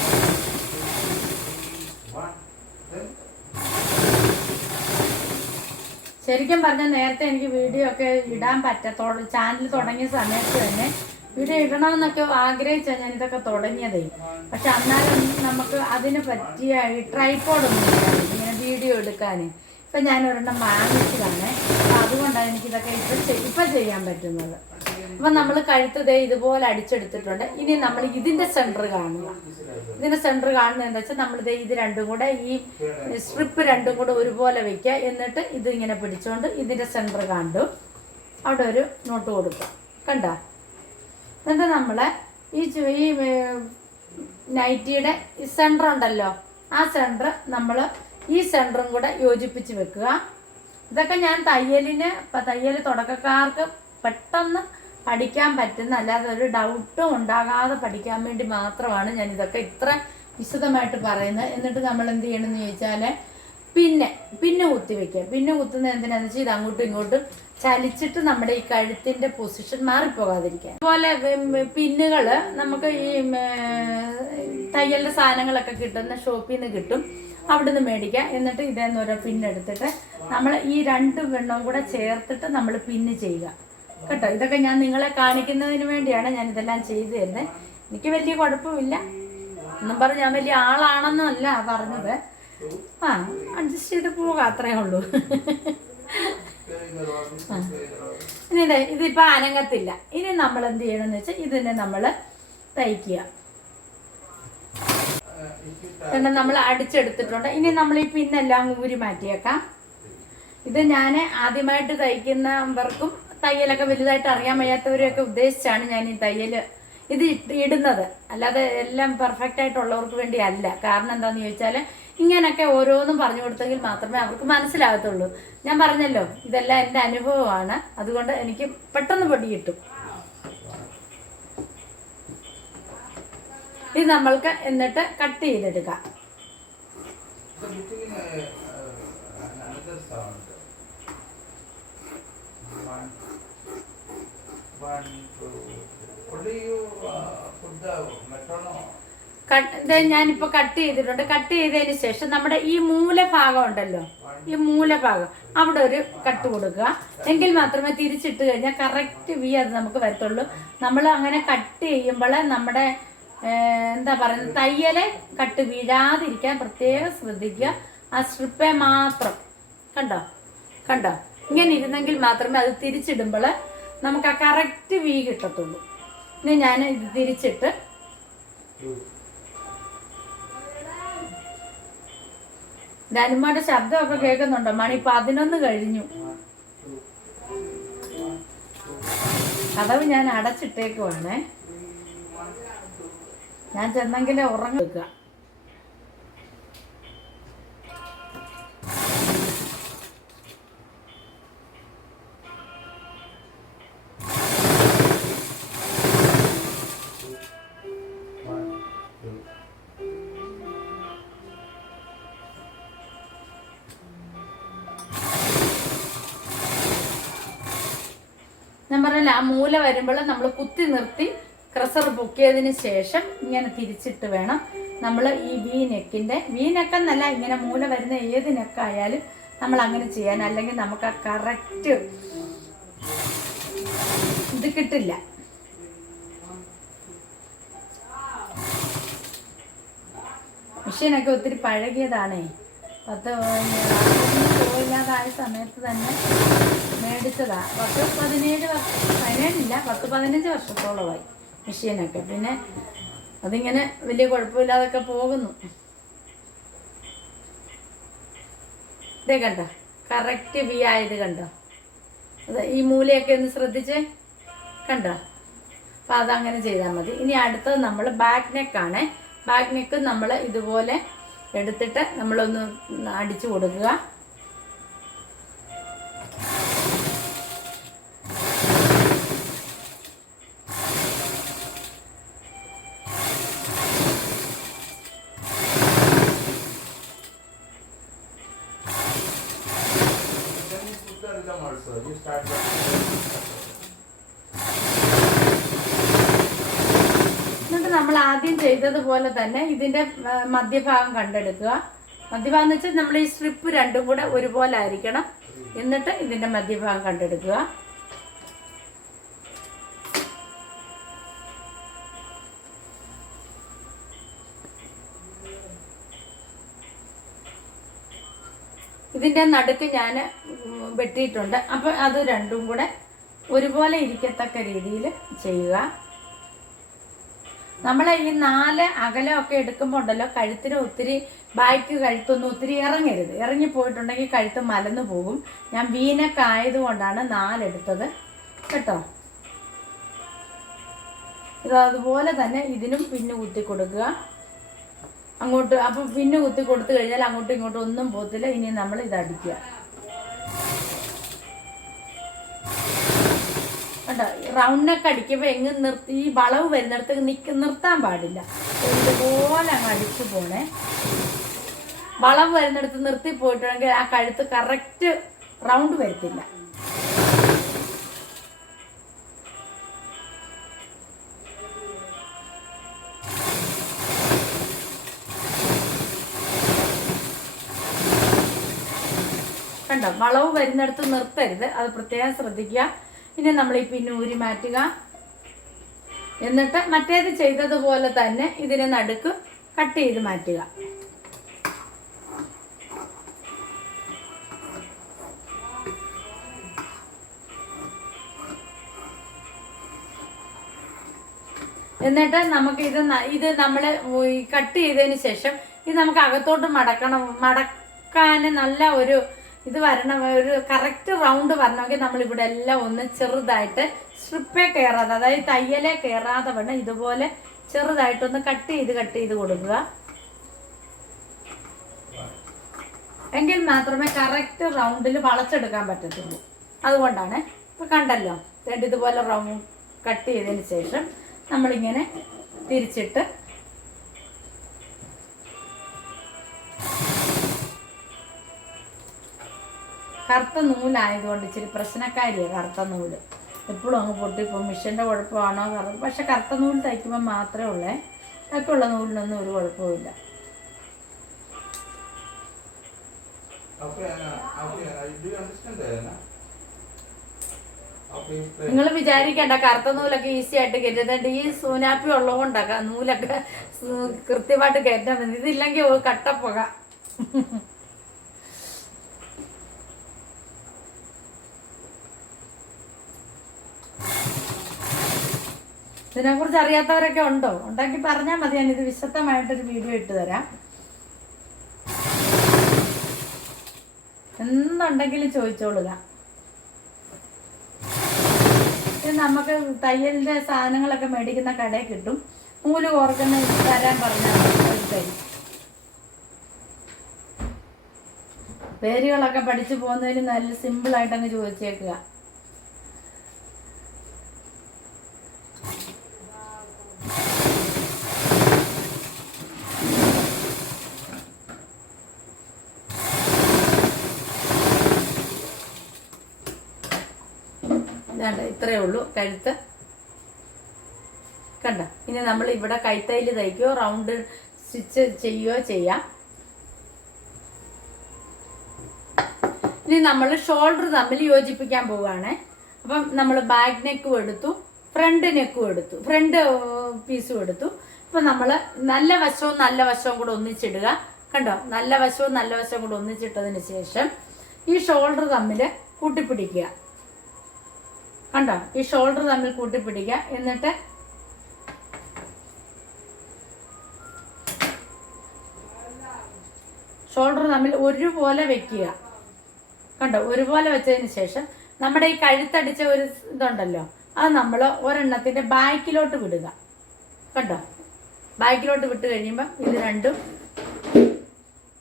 ശരിക്കും പറഞ്ഞാൽ നേരത്തെ എനിക്ക് വീഡിയോ ഒക്കെ ഇടാൻ പറ്റത്തോളൂ. ചാനൽ തുടങ്ങിയ സമയത്ത് തന്നെ വീഡിയോ ഇടണമെന്നൊക്കെ ആഗ്രഹിച്ചാൽ ഞാൻ ഇതൊക്കെ തുടങ്ങിയതേ. പക്ഷെ അന്നാലും നമുക്ക് അതിന് പറ്റിയ ട്രൈപോഡൊന്നും ഇല്ലാതെ ഇങ്ങനെ വീഡിയോ എടുക്കാൻ. ഇപ്പം ഞാൻ ഒരെണ്ണം വാങ്ങിച്ചതാണ്. അപ്പം അതുകൊണ്ടാണ് എനിക്കിതൊക്കെ ഇപ്പം ചെയ്യാൻ പറ്റുന്നത്. അപ്പം നമ്മൾ കഴുത്തതേ ഇതുപോലെ അടിച്ചെടുത്തിട്ടുണ്ട്. ഇനി നമ്മൾ ഇതിൻ്റെ സെൻറ്റർ കാണുക. ഇതിൻ്റെ സെൻറ്റർ കാണുന്നത് എന്താ വെച്ചാൽ നമ്മളിത് ഇത് രണ്ടും കൂടെ ഈ സ്ട്രിപ്പ് രണ്ടും കൂടെ ഒരുപോലെ വയ്ക്കുക. എന്നിട്ട് ഇതിങ്ങനെ പിടിച്ചുകൊണ്ട് ഇതിൻ്റെ സെൻറ്റർ കണ്ടു അവിടെ ഒരു നോട്ട് കൊടുക്കുക. കണ്ടോ? എന്നിട്ട് നമ്മൾ ഈ നൈറ്റിയുടെ ഈ സെൻറ്റർ ഉണ്ടല്ലോ, ആ സെൻറ്റർ നമ്മൾ ഈ സെൻറ്ററും കൂടെ യോജിപ്പിച്ച് വെക്കുക. ഇതൊക്കെ ഞാൻ തയ്യൽ തുടക്കക്കാർക്ക് പെട്ടെന്ന് പഠിക്കാൻ പറ്റുന്ന, അല്ലാതെ ഒരു ഡൗട്ടും ഉണ്ടാകാതെ പഠിക്കാൻ വേണ്ടി മാത്രമാണ് ഞാൻ ഇതൊക്കെ ഇത്ര വിശദമായിട്ട് പറയുന്നത്. എന്നിട്ട് നമ്മൾ എന്ത് ചെയ്യണമെന്ന് ചോദിച്ചാൽ പിന്നെ കുത്തി വെക്കുക. പിന്നെ കുത്തുന്നത് എന്തിനാന്ന് വെച്ചാൽ ഇത് അങ്ങോട്ടും ഇങ്ങോട്ടും ചലിച്ചിട്ട് നമ്മുടെ ഈ കഴുത്തിൻ്റെ പൊസിഷൻ മാറിപ്പോകാതിരിക്കാൻ. അതുപോലെ പിന്നുകൾ നമുക്ക് ഈ തയ്യലിൻ്റെ സാധനങ്ങളൊക്കെ കിട്ടുന്ന ഷോപ്പിൽ നിന്ന് കിട്ടും, അവിടെ നിന്ന് മേടിക്കുക. എന്നിട്ട് ഇതേന്ന് ഓരോ പിന്നെടുത്തിട്ട് നമ്മൾ ഈ 2 വെണ്ണവും കൂടെ ചേർത്തിട്ട് നമ്മൾ പിന്ന് ചെയ്യുക കേട്ടോ. ഇതൊക്കെ ഞാൻ നിങ്ങളെ കാണിക്കുന്നതിന് വേണ്ടിയാണ് ഞാൻ ഇതെല്ലാം ചെയ്തു തരുന്നത്. എനിക്ക് വലിയ കുഴപ്പമില്ല എന്നും പറഞ്ഞ് ഞാൻ വലിയ ആളാണെന്നല്ല പറഞ്ഞത്. അഡ്ജസ്റ്റ് ചെയ്ത് പോകാം, അത്രേ ഉള്ളൂ. ഇനി ഇതിപ്പോൾ അനങ്ങത്തില്ല. ഇനി നമ്മൾ എന്ത് ചെയ്യണമെന്ന് വെച്ചാൽ ഇതിനെ നമ്മൾ തയ്ക്കുക. എന്നിട്ട് നമ്മൾ അടിച്ചെടുത്തിട്ടുണ്ട്. ഇനി നമ്മൾ ഈ പിന്നെല്ലാം ഊരി മാറ്റിയേക്കാം. ഇത് ഞാൻ ആദ്യമായിട്ട് തയ്ക്കുന്നവർക്കും തയ്യലൊക്കെ വലുതായിട്ട് അറിയാൻ വയ്യാത്തവരെയൊക്കെ ഉദ്ദേശിച്ചാണ് ഞാൻ ഈ തയ്യൽ ഇത് ഇടുന്നത്. അല്ലാതെ എല്ലാം പെർഫെക്റ്റ് ആയിട്ടുള്ളവർക്ക് വേണ്ടി അല്ല. കാരണം എന്താണെന്ന് ചോദിച്ചാൽ ഇങ്ങനെയൊക്കെ ഓരോന്നും പറഞ്ഞു കൊടുത്തെങ്കിൽ മാത്രമേ അവർക്ക് മനസ്സിലാകത്തുള്ളൂ. ഞാൻ പറഞ്ഞല്ലോ ഇതെല്ലാം എൻ്റെ അനുഭവമാണ്. അതുകൊണ്ട് എനിക്ക് പെട്ടെന്ന് പൊടി കിട്ടും. ഇത് നമ്മൾക്ക് എന്നിട്ട് കട്ട് ചെയ്തെടുക്കാം. ഞാനിപ്പോ കട്ട് ചെയ്തിട്ടുണ്ട്. കട്ട് ചെയ്തതിന് ശേഷം നമ്മുടെ ഈ മൂലഭാഗം ഉണ്ടല്ലോ, ഈ മൂലഭാഗം അവിടെ ഒരു കട്ട് കൊടുക്കുക. എങ്കിൽ മാത്രമേ തിരിച്ചിട്ട് കഴിഞ്ഞാൽ കറക്റ്റ് അത് നമുക്ക് വരത്തുള്ളൂ. നമ്മൾ അങ്ങനെ കട്ട് ചെയ്യുമ്പോൾ നമ്മുടെ എന്താ പറയുന്നത്, തയ്യലെ കട്ട് വീഴാതിരിക്കാൻ പ്രത്യേകം ശ്രദ്ധിക്കുക. ആ സ്ട്രിപ്പേ മാത്രം കണ്ടോ ഇങ്ങനെ ഇരുന്നെങ്കിൽ മാത്രമേ അത് തിരിച്ചിടുമ്പോൾ നമുക്ക് ആ കറക്റ്റ് കിട്ടത്തുള്ളൂ. ഇനി ഞാൻ ഇത് തിരിച്ചിട്ട് ധനുമാരുടെ ശബ്ദമൊക്കെ കേൾക്കുന്നുണ്ടോ? മണി 11 കഴിഞ്ഞു. കതവ് ഞാൻ അടച്ചിട്ടേക്കുവാണേ. ഞാൻ ചെന്നെങ്കിലേ ഉറങ്ങുക. ഞാൻ പറഞ്ഞില്ല, ആ മൂല വരുമ്പോൾ നമ്മൾ കുത്തി നിർത്തി ക്രസർ പൊക്കിയതിന് ശേഷം ഇങ്ങനെ തിരിച്ചിട്ട് വേണം നമ്മൾ ഈ വി നെക്കെന്നല്ല, ഇങ്ങനെ മൂല വരുന്ന ഏത് നെക്കായാലും നമ്മൾ അങ്ങനെ ചെയ്യാൻ. അല്ലെങ്കിൽ നമുക്ക് ആ കറക്റ്റ് ഇത് കിട്ടില്ല. മെഷീനൊക്കെ ഒത്തിരി പഴകിയതാണേ. 10 പോയില്ലാതായ സമയത്ത് തന്നെ മേടിച്ചതാ. 10-15 വർഷത്തോളമായി മെഷീനൊക്കെ. പിന്നെ അതിങ്ങനെ വലിയ കുഴപ്പമില്ലാതൊക്കെ പോകുന്നു. ഇതേ കണ്ടോ, കറക്റ്റ് വി ആയത് കണ്ടോ? അത് ഈ മൂലയൊക്കെ ഒന്ന് ശ്രദ്ധിച്ച് കണ്ടോ? അപ്പം അതങ്ങനെ ചെയ്താൽ മതി. ഇനി അടുത്തത് നമ്മൾ ബാക്ക് നെക്കാണ്. ബാക്ക് നെക്ക് നമ്മൾ ഇതുപോലെ എടുത്തിട്ട് നമ്മളൊന്ന് അടിച്ചു കൊടുക്കുക. എന്നിട്ട് നമ്മൾ ആദ്യം ചെയ്തതുപോലെ തന്നെ ഇതിൻ്റെ മധ്യഭാഗം കണ്ടെടുക്കുക. മധ്യഭാഗം എന്ന് വെച്ചാൽ നമ്മൾ ഈ സ്ട്രിപ്പ് രണ്ടും കൂടെ ഒരുപോലെ ആയിരിക്കണം. എന്നിട്ട് ഇതിൻ്റെ മധ്യഭാഗം കണ്ടെടുക്കുക. ഇതിൻ്റെ നടുക്ക് ഞാൻ വെട്ടിയിട്ടുണ്ട്. അപ്പോൾ അത് രണ്ടും കൂടെ ഒരുപോലെ ഇരിക്കത്തക്ക രീതിയിൽ ചെയ്യുക. നമ്മൾ ഈ 4 അകലമൊക്കെ എടുക്കുമ്പോൾ ഉണ്ടല്ലോ, കഴുത്തിന് ഒത്തിരി ബാക്ക് കഴുത്തൊന്നും ഒത്തിരി ഇറങ്ങരുത്. ഇറങ്ങിപ്പോയിട്ടുണ്ടെങ്കിൽ കഴുത്ത് മലന്നു പോകും. ഞാൻ വീനൊക്കെ ആയതുകൊണ്ടാണ് 4 എടുത്തത് കേട്ടോ. ഇത് അതുപോലെ തന്നെ ഇതിനും പിന്ന് കുത്തി കൊടുക്കുക. അങ്ങോട്ട് അപ്പം പിന്നെ കുത്തി കൊടുത്തു കഴിഞ്ഞാൽ അങ്ങോട്ടും ഇങ്ങോട്ടും ഒന്നും പോകത്തില്ല. ഇനി നമ്മൾ ഇതടിക്കുക കേട്ടോ. റൗണ്ടിനൊക്കെ അടിക്കുമ്പോൾ എങ്ങ് നിർത്തി ഈ വളവ് വരുന്നിടത്ത് നിർത്താൻ പാടില്ല. ഇതുപോലെ അങ്ങ് അടിച്ചു പോണേ. വളവ് വരുന്നിടത്ത് നിർത്തി പോയിട്ടുണ്ടെങ്കിൽ ആ കഴുത്ത് കറക്റ്റ് റൗണ്ട് വരത്തില്ല. കണ്ടോ, വളവ് വരുന്നിടത്ത് നിർത്തരുത്, അത് പ്രത്യേകം ശ്രദ്ധിക്കുക. ഇനി നമ്മൾ ഈ പിന്ന് ഊരി മാറ്റുക. എന്നിട്ട് മറ്റേത് ചെയ്തതുപോലെ തന്നെ ഇതിനെ നടുക്ക് കട്ട് ചെയ്ത് മാറ്റുക. എന്നിട്ട് നമുക്ക് ഇത് നമ്മൾ കട്ട് ചെയ്തതിന് ശേഷം ഇത് നമുക്ക് അകത്തോട്ട് മടക്കാൻ നല്ല ഒരു ഇത് വരണം. ഒരു കറക്റ്റ് റൗണ്ട് വരണമെങ്കിൽ നമ്മളിവിടെ എല്ലാം ഒന്ന് ചെറുതായിട്ട് സ്ട്രിപ്പേ കയറാതെ, അതായത് തയ്യലേ കയറാതെ വേണം ഇതുപോലെ ചെറുതായിട്ടൊന്ന് കട്ട് ചെയ്ത് കൊടുക്കുക. എങ്കിൽ മാത്രമേ കറക്റ്റ് റൗണ്ടിൽ വളച്ചെടുക്കാൻ പറ്റത്തുള്ളൂ. അതുകൊണ്ടാണ്. ഇപ്പം കണ്ടല്ലോ, ഇതുപോലെ റൗണ്ട് കട്ട് ചെയ്തതിന് ശേഷം നമ്മളിങ്ങനെ തിരിച്ചിട്ട് കറുത്ത നൂലായതുകൊണ്ട് ഇച്ചിരി പ്രശ്നക്കാരിയാണ് കറുത്ത നൂല്. എപ്പോഴും അങ്ങ് പൊട്ടിപ്പോൾ മിഷീൻ്റെ കുഴപ്പമാണോ പക്ഷെ കറുത്ത നൂല് തയ്ക്കുമ്പോൾ മാത്രമേ ഉള്ളേ. ബാക്കിയുള്ള നൂലിനൊന്നും ഒരു കുഴപ്പമില്ല. നിങ്ങൾ വിചാരിക്കേണ്ട കറുത്ത നൂലൊക്കെ ഈസി ആയിട്ട് കയറ്റുന്നുണ്ട്. ഈ സൂനാപ്പി ഉള്ളതുകൊണ്ടൊക്കെ നൂലൊക്കെ കൃത്യമായിട്ട് കയറ്റാൻ മതി. ഇതില്ലെങ്കിൽ കട്ടപ്പുക. ഇതിനെക്കുറിച്ച് അറിയാത്തവരൊക്കെ ഉണ്ടോ? ഉണ്ടെങ്കിൽ പറഞ്ഞാൽ മതി, ഞാനിത് വിശദമായിട്ടൊരു വീഡിയോ ഇട്ട് തരാം. എന്തുണ്ടെങ്കിലും ചോദിച്ചോളുക. ഇത് നമുക്ക് തയ്യലിൻ്റെ സാധനങ്ങളൊക്കെ മേടിക്കുന്ന കടയിൽ കിട്ടും. നൂല് കോർക്കുന്ന തരാൻ പറഞ്ഞാൽ തരും. പേരുകളൊക്കെ പഠിച്ചു പോകുന്നതിന് നല്ല സിമ്പിളായിട്ടങ്ങ് ചോദിച്ചേക്കുക. ഇതാണ്ട് ഇത്രയേ ഉള്ളൂ കഴുത്ത്. കണ്ട. ഇനി നമ്മൾ ഇവിടെ കൈത്തൈല് തയ്ക്കുകയോ റൗണ്ട് സ്റ്റിച്ച് ചെയ്യുകയോ ചെയ്യാം. ഇനി നമ്മൾ ഷോൾഡർ തമ്മിൽ യോജിപ്പിക്കാൻ പോവുകയാണേ. അപ്പം നമ്മൾ ബാക്ക് നെക്കും എടുത്തു, ഫ്രണ്ട് നെക്കും എടുത്തു, ഫ്രണ്ട് പീസും എടുത്തു. ഇപ്പം നമ്മൾ നല്ല വശവും കൂടെ ഒന്നിച്ചിടുക. കണ്ടോ, നല്ല വശവും കൂടെ ഒന്നിച്ചിട്ടതിന് ശേഷം ഈ ഷോൾഡർ തമ്മിൽ കൂട്ടിപ്പിടിക്കുക. കണ്ടോ, ഈ ഷോൾഡർ തമ്മിൽ കൂട്ടിപ്പിടിക്കുക. എന്നിട്ട് ഷോൾഡർ തമ്മിൽ ഒരുപോലെ വെക്കുക. കണ്ടോ, ഒരുപോലെ വെച്ചതിന് ശേഷം നമ്മുടെ ഈ കഴുത്തടിച്ച ഒരു ഇതുണ്ടല്ലോ, അത് നമ്മൾ ഒരെണ്ണത്തിൻ്റെ ബാക്കിലോട്ട് വിടുക. കണ്ടോ, ബാക്കിലോട്ട് വിട്ട് കഴിയുമ്പോൾ ഇത് രണ്ടും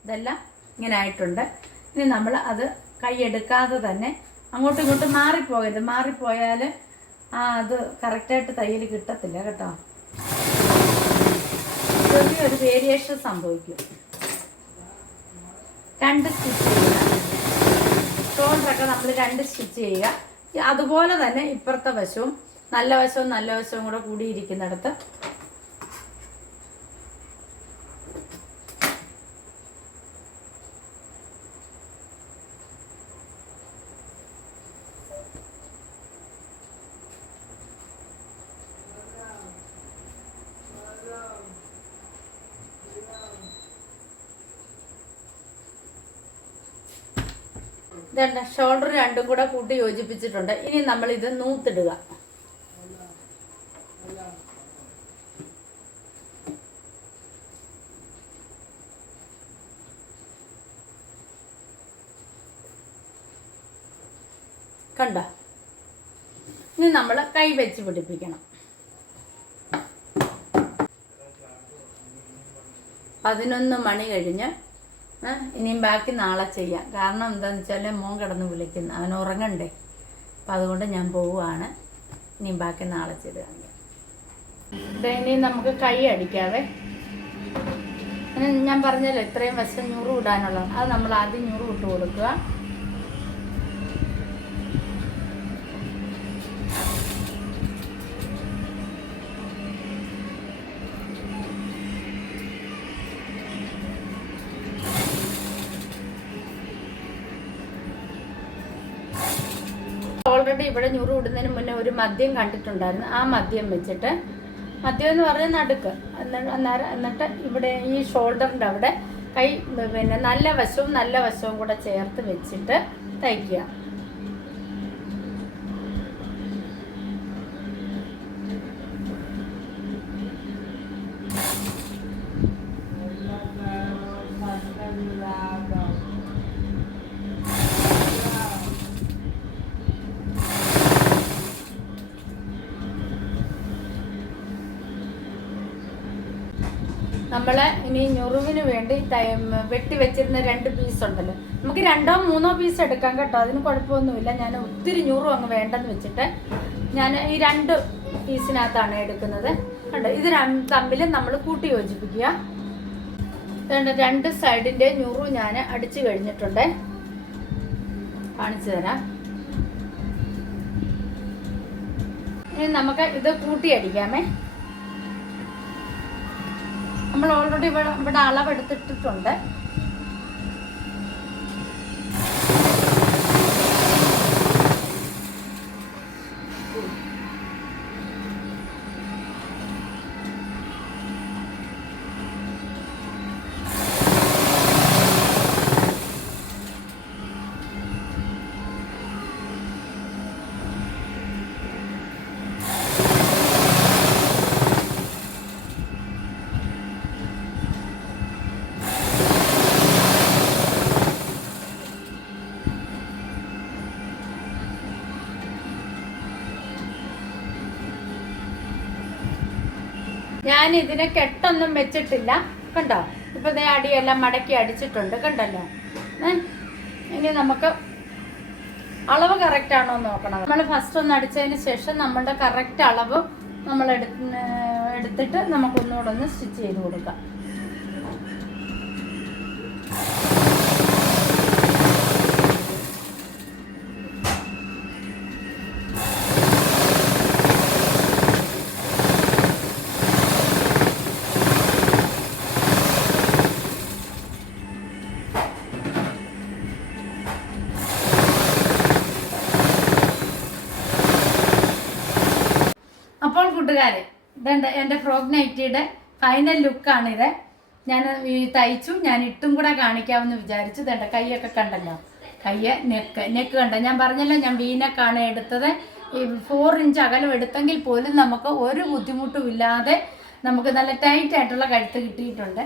ഇതെല്ലാം ഇങ്ങനെ ആയിട്ടുണ്ട്. ഇനി നമ്മൾ അത് കൈയെടുക്കാതെ തന്നെ അങ്ങോട്ടും ഇങ്ങോട്ടും മാറിപ്പോകരുത്. മാറിപ്പോയാൽ അത് കറക്റ്റായിട്ട് തയ്യൽ കിട്ടത്തില്ല കേട്ടോ. ചെറിയൊരു വേരിയേഷൻ സംഭവിക്കും. 2 സ്റ്റിച്ച് ചെയ്യുക. ഷോൾഡറൊക്കെ നമ്മൾ 2 സ്റ്റിച്ച് ചെയ്യുക. അതുപോലെ തന്നെ ഇപ്പുറത്തെ വശവും നല്ല വശവും കൂടെ കൂടിയിരിക്കുന്നിടത്ത് ഇതണ്ട ഷോൾഡർ രണ്ടും കൂടെ കൂട്ടി യോജിപ്പിച്ചിട്ടുണ്ട്. ഇനി നമ്മൾ ഇത് നൂത്തിടുക. കണ്ട. ഇനി നമ്മൾ കൈ വെച്ച് പിടിപ്പിക്കണം. 11 മണി കഴിഞ്ഞ് ഇനിയും ബാക്കി നാളെ ചെയ്യാം. കാരണം എന്താണെന്ന് വെച്ചാൽ മോൻ കിടന്ന് വിളിക്കുന്നു, അവൻ ഉറങ്ങണ്ടേ. അപ്പം അതുകൊണ്ട് ഞാൻ പോവുകയാണ്. ഇനിയും ബാക്കി നാളെ ചെയ്ത് കാണിക്കാം. ഇനി നമുക്ക് കൈ അടിക്കാവേ. ഞാൻ പറഞ്ഞല്ലോ ഇത്രയും വശം 100 ഇടാനുള്ളതാണ്. അത് നമ്മൾ ആദ്യം 100 ഇട്ട് കൊടുക്കുക. ഓൾറെഡി ഇവിടെ 100 ഇടുന്നതിന് മുന്നേ ഒരു മദ്യം കണ്ടിട്ടുണ്ടായിരുന്നു. ആ മദ്യം വെച്ചിട്ട്, മദ്യം എന്ന് പറഞ്ഞാൽ നടുക്ക്, എന്നിട്ട് ഇവിടെ ഈ ഷോൾഡറിൻ്റെ അവിടെ കൈ പിന്നെ നല്ല വശവും കൂടെ ചേർത്ത് വെച്ചിട്ട് തയ്ക്കുക. നമ്മൾ ഇനി ഞുറുവിന് വേണ്ടി വെട്ടി വെച്ചിരുന്ന 2 പീസ് ഉണ്ടല്ലോ, നമുക്ക് 2ഓ 3ഓ പീസ് എടുക്കാം കേട്ടോ, അതിന് കുഴപ്പമൊന്നുമില്ല. ഞാൻ ഒത്തിരി ഞുറും അങ്ങ് വേണ്ടെന്ന് വെച്ചിട്ട് ഞാൻ ഈ 2 പീസിനകത്താണ് എടുക്കുന്നത്. കണ്ടോ, ഇത് തമ്മിൽ നമ്മൾ കൂട്ടി യോജിപ്പിക്കുക. 2 സൈഡിൻ്റെ ഞുറു ഞാൻ അടിച്ചു കഴിഞ്ഞിട്ടുണ്ട്. കാണിച്ചു തരാം. ഇനി നമുക്ക് ഇത് കൂട്ടി അടിക്കാമേ. നമ്മൾ ഓൾറെഡി ഇവിടെ അളവെടുത്തിട്ടുണ്ട്. ഞാൻ ഇതിനെ കെട്ടൊന്നും വെച്ചിട്ടില്ല. കണ്ടോ, ഇപ്പൊ ദേ അടിയെല്ലാം മടക്കി അടിച്ചിട്ടുണ്ട്. കണ്ടല്ലോ. ഇനി നമുക്ക് അളവ് കറക്റ്റ് ആണോ എന്ന് നോക്കണം. നമ്മൾ ഫസ്റ്റ് ഒന്ന് അടിച്ചതിന് ശേഷം നമ്മളുടെ കറക്റ്റ് അളവ് നമ്മൾ എടുത്തിട്ട് നമുക്കൊന്നുകൂടെ ഒന്ന് സ്റ്റിച്ച് ചെയ്ത് കൊടുക്കാം. കൂട്ടുകാരെ, ഇതുണ്ട് എൻ്റെ ഫ്രോക്ക് നൈറ്റിയുടെ ഫൈനൽ ലുക്കാണിത്. ഞാൻ ഈ തയ്ച്ചു, ഞാൻ ഇട്ടും കൂടെ കാണിക്കാമെന്ന് വിചാരിച്ചു. ഇതുണ്ട് കൈയൊക്കെ കണ്ടല്ലോ, കയ്യ് നെക്ക് കണ്ടോ. ഞാൻ പറഞ്ഞല്ലോ ഞാൻ വീനക്കാണ് എടുത്തത്. ഈ 4 ഇഞ്ച് അകലം എടുത്തെങ്കിൽ പോലും നമുക്ക് ഒരു ബുദ്ധിമുട്ടും ഇല്ലാതെ നമുക്ക് നല്ല ടൈറ്റ് ആയിട്ടുള്ള കഴുത്ത് കിട്ടിയിട്ടുണ്ട്.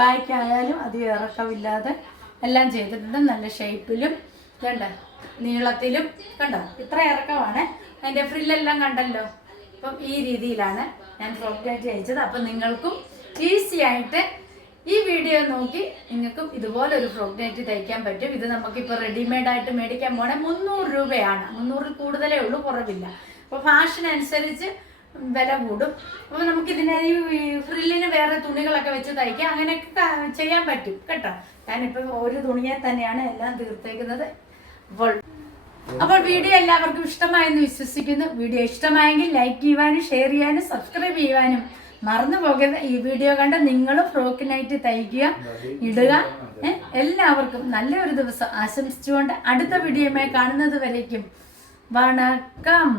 ബായ്ക്കായാലും അധികം ഇറക്കമില്ലാതെ എല്ലാം ചെയ്തിട്ടുണ്ട്. നല്ല ഷേപ്പിലും കണ്ട നീളത്തിലും കണ്ടോ, ഇത്ര ഇറക്കമാണ്. അതിൻ്റെ ഫ്രില്ലെല്ലാം കണ്ടല്ലോ. അപ്പം ഈ രീതിയിലാണ് ഞാൻ ഫ്രോക്ക് നൈറ്റി അയച്ചത്. അപ്പം നിങ്ങൾക്കും ഈസി ആയിട്ട് ഈ വീഡിയോ നോക്കി നിങ്ങൾക്കും ഇതുപോലെ ഒരു ഫ്രോക്ക് നൈറ്റി തയ്ക്കാൻ പറ്റും. ഇത് നമുക്കിപ്പോൾ റെഡിമെയ്ഡായിട്ട് മേടിക്കാൻ പോണേ 300 രൂപയാണ്. 300 കൂടുതലേ ഉള്ളൂ, കുറവില്ല. അപ്പോൾ ഫാഷൻ അനുസരിച്ച് വില കൂടും. അപ്പോൾ നമുക്കിതിനെ ഈ ഫ്രില്ലിന് വേറെ തുണികളൊക്കെ വെച്ച് തയ്ക്കാം, അങ്ങനെയൊക്കെ ചെയ്യാൻ പറ്റും കേട്ടോ. ഞാനിപ്പോൾ ഒരു തുണിയെ തന്നെയാണ് എല്ലാം തീർത്തേക്കുന്നത്. അപ്പോൾ വീഡിയോ എല്ലാവർക്കും ഇഷ്ടമായെന്ന് വിശ്വസിക്കുന്നു. വീഡിയോ ഇഷ്ടമായെങ്കിൽ ലൈക്ക് ചെയ്യുവാനും ഷെയർ ചെയ്യാനും സബ്സ്ക്രൈബ് ചെയ്യുവാനും മറന്നു പോകരുത്. ഈ വീഡിയോ കണ്ട് നിങ്ങൾ ഫ്രോക്ക് നൈറ്റി തയ്ക്കുക, ഇടുക. എല്ലാവർക്കും നല്ലൊരു ദിവസം ആശംസിച്ചുകൊണ്ട് അടുത്ത വീഡിയോയുമായി കാണുന്നത് വരേക്കും വണക്കം.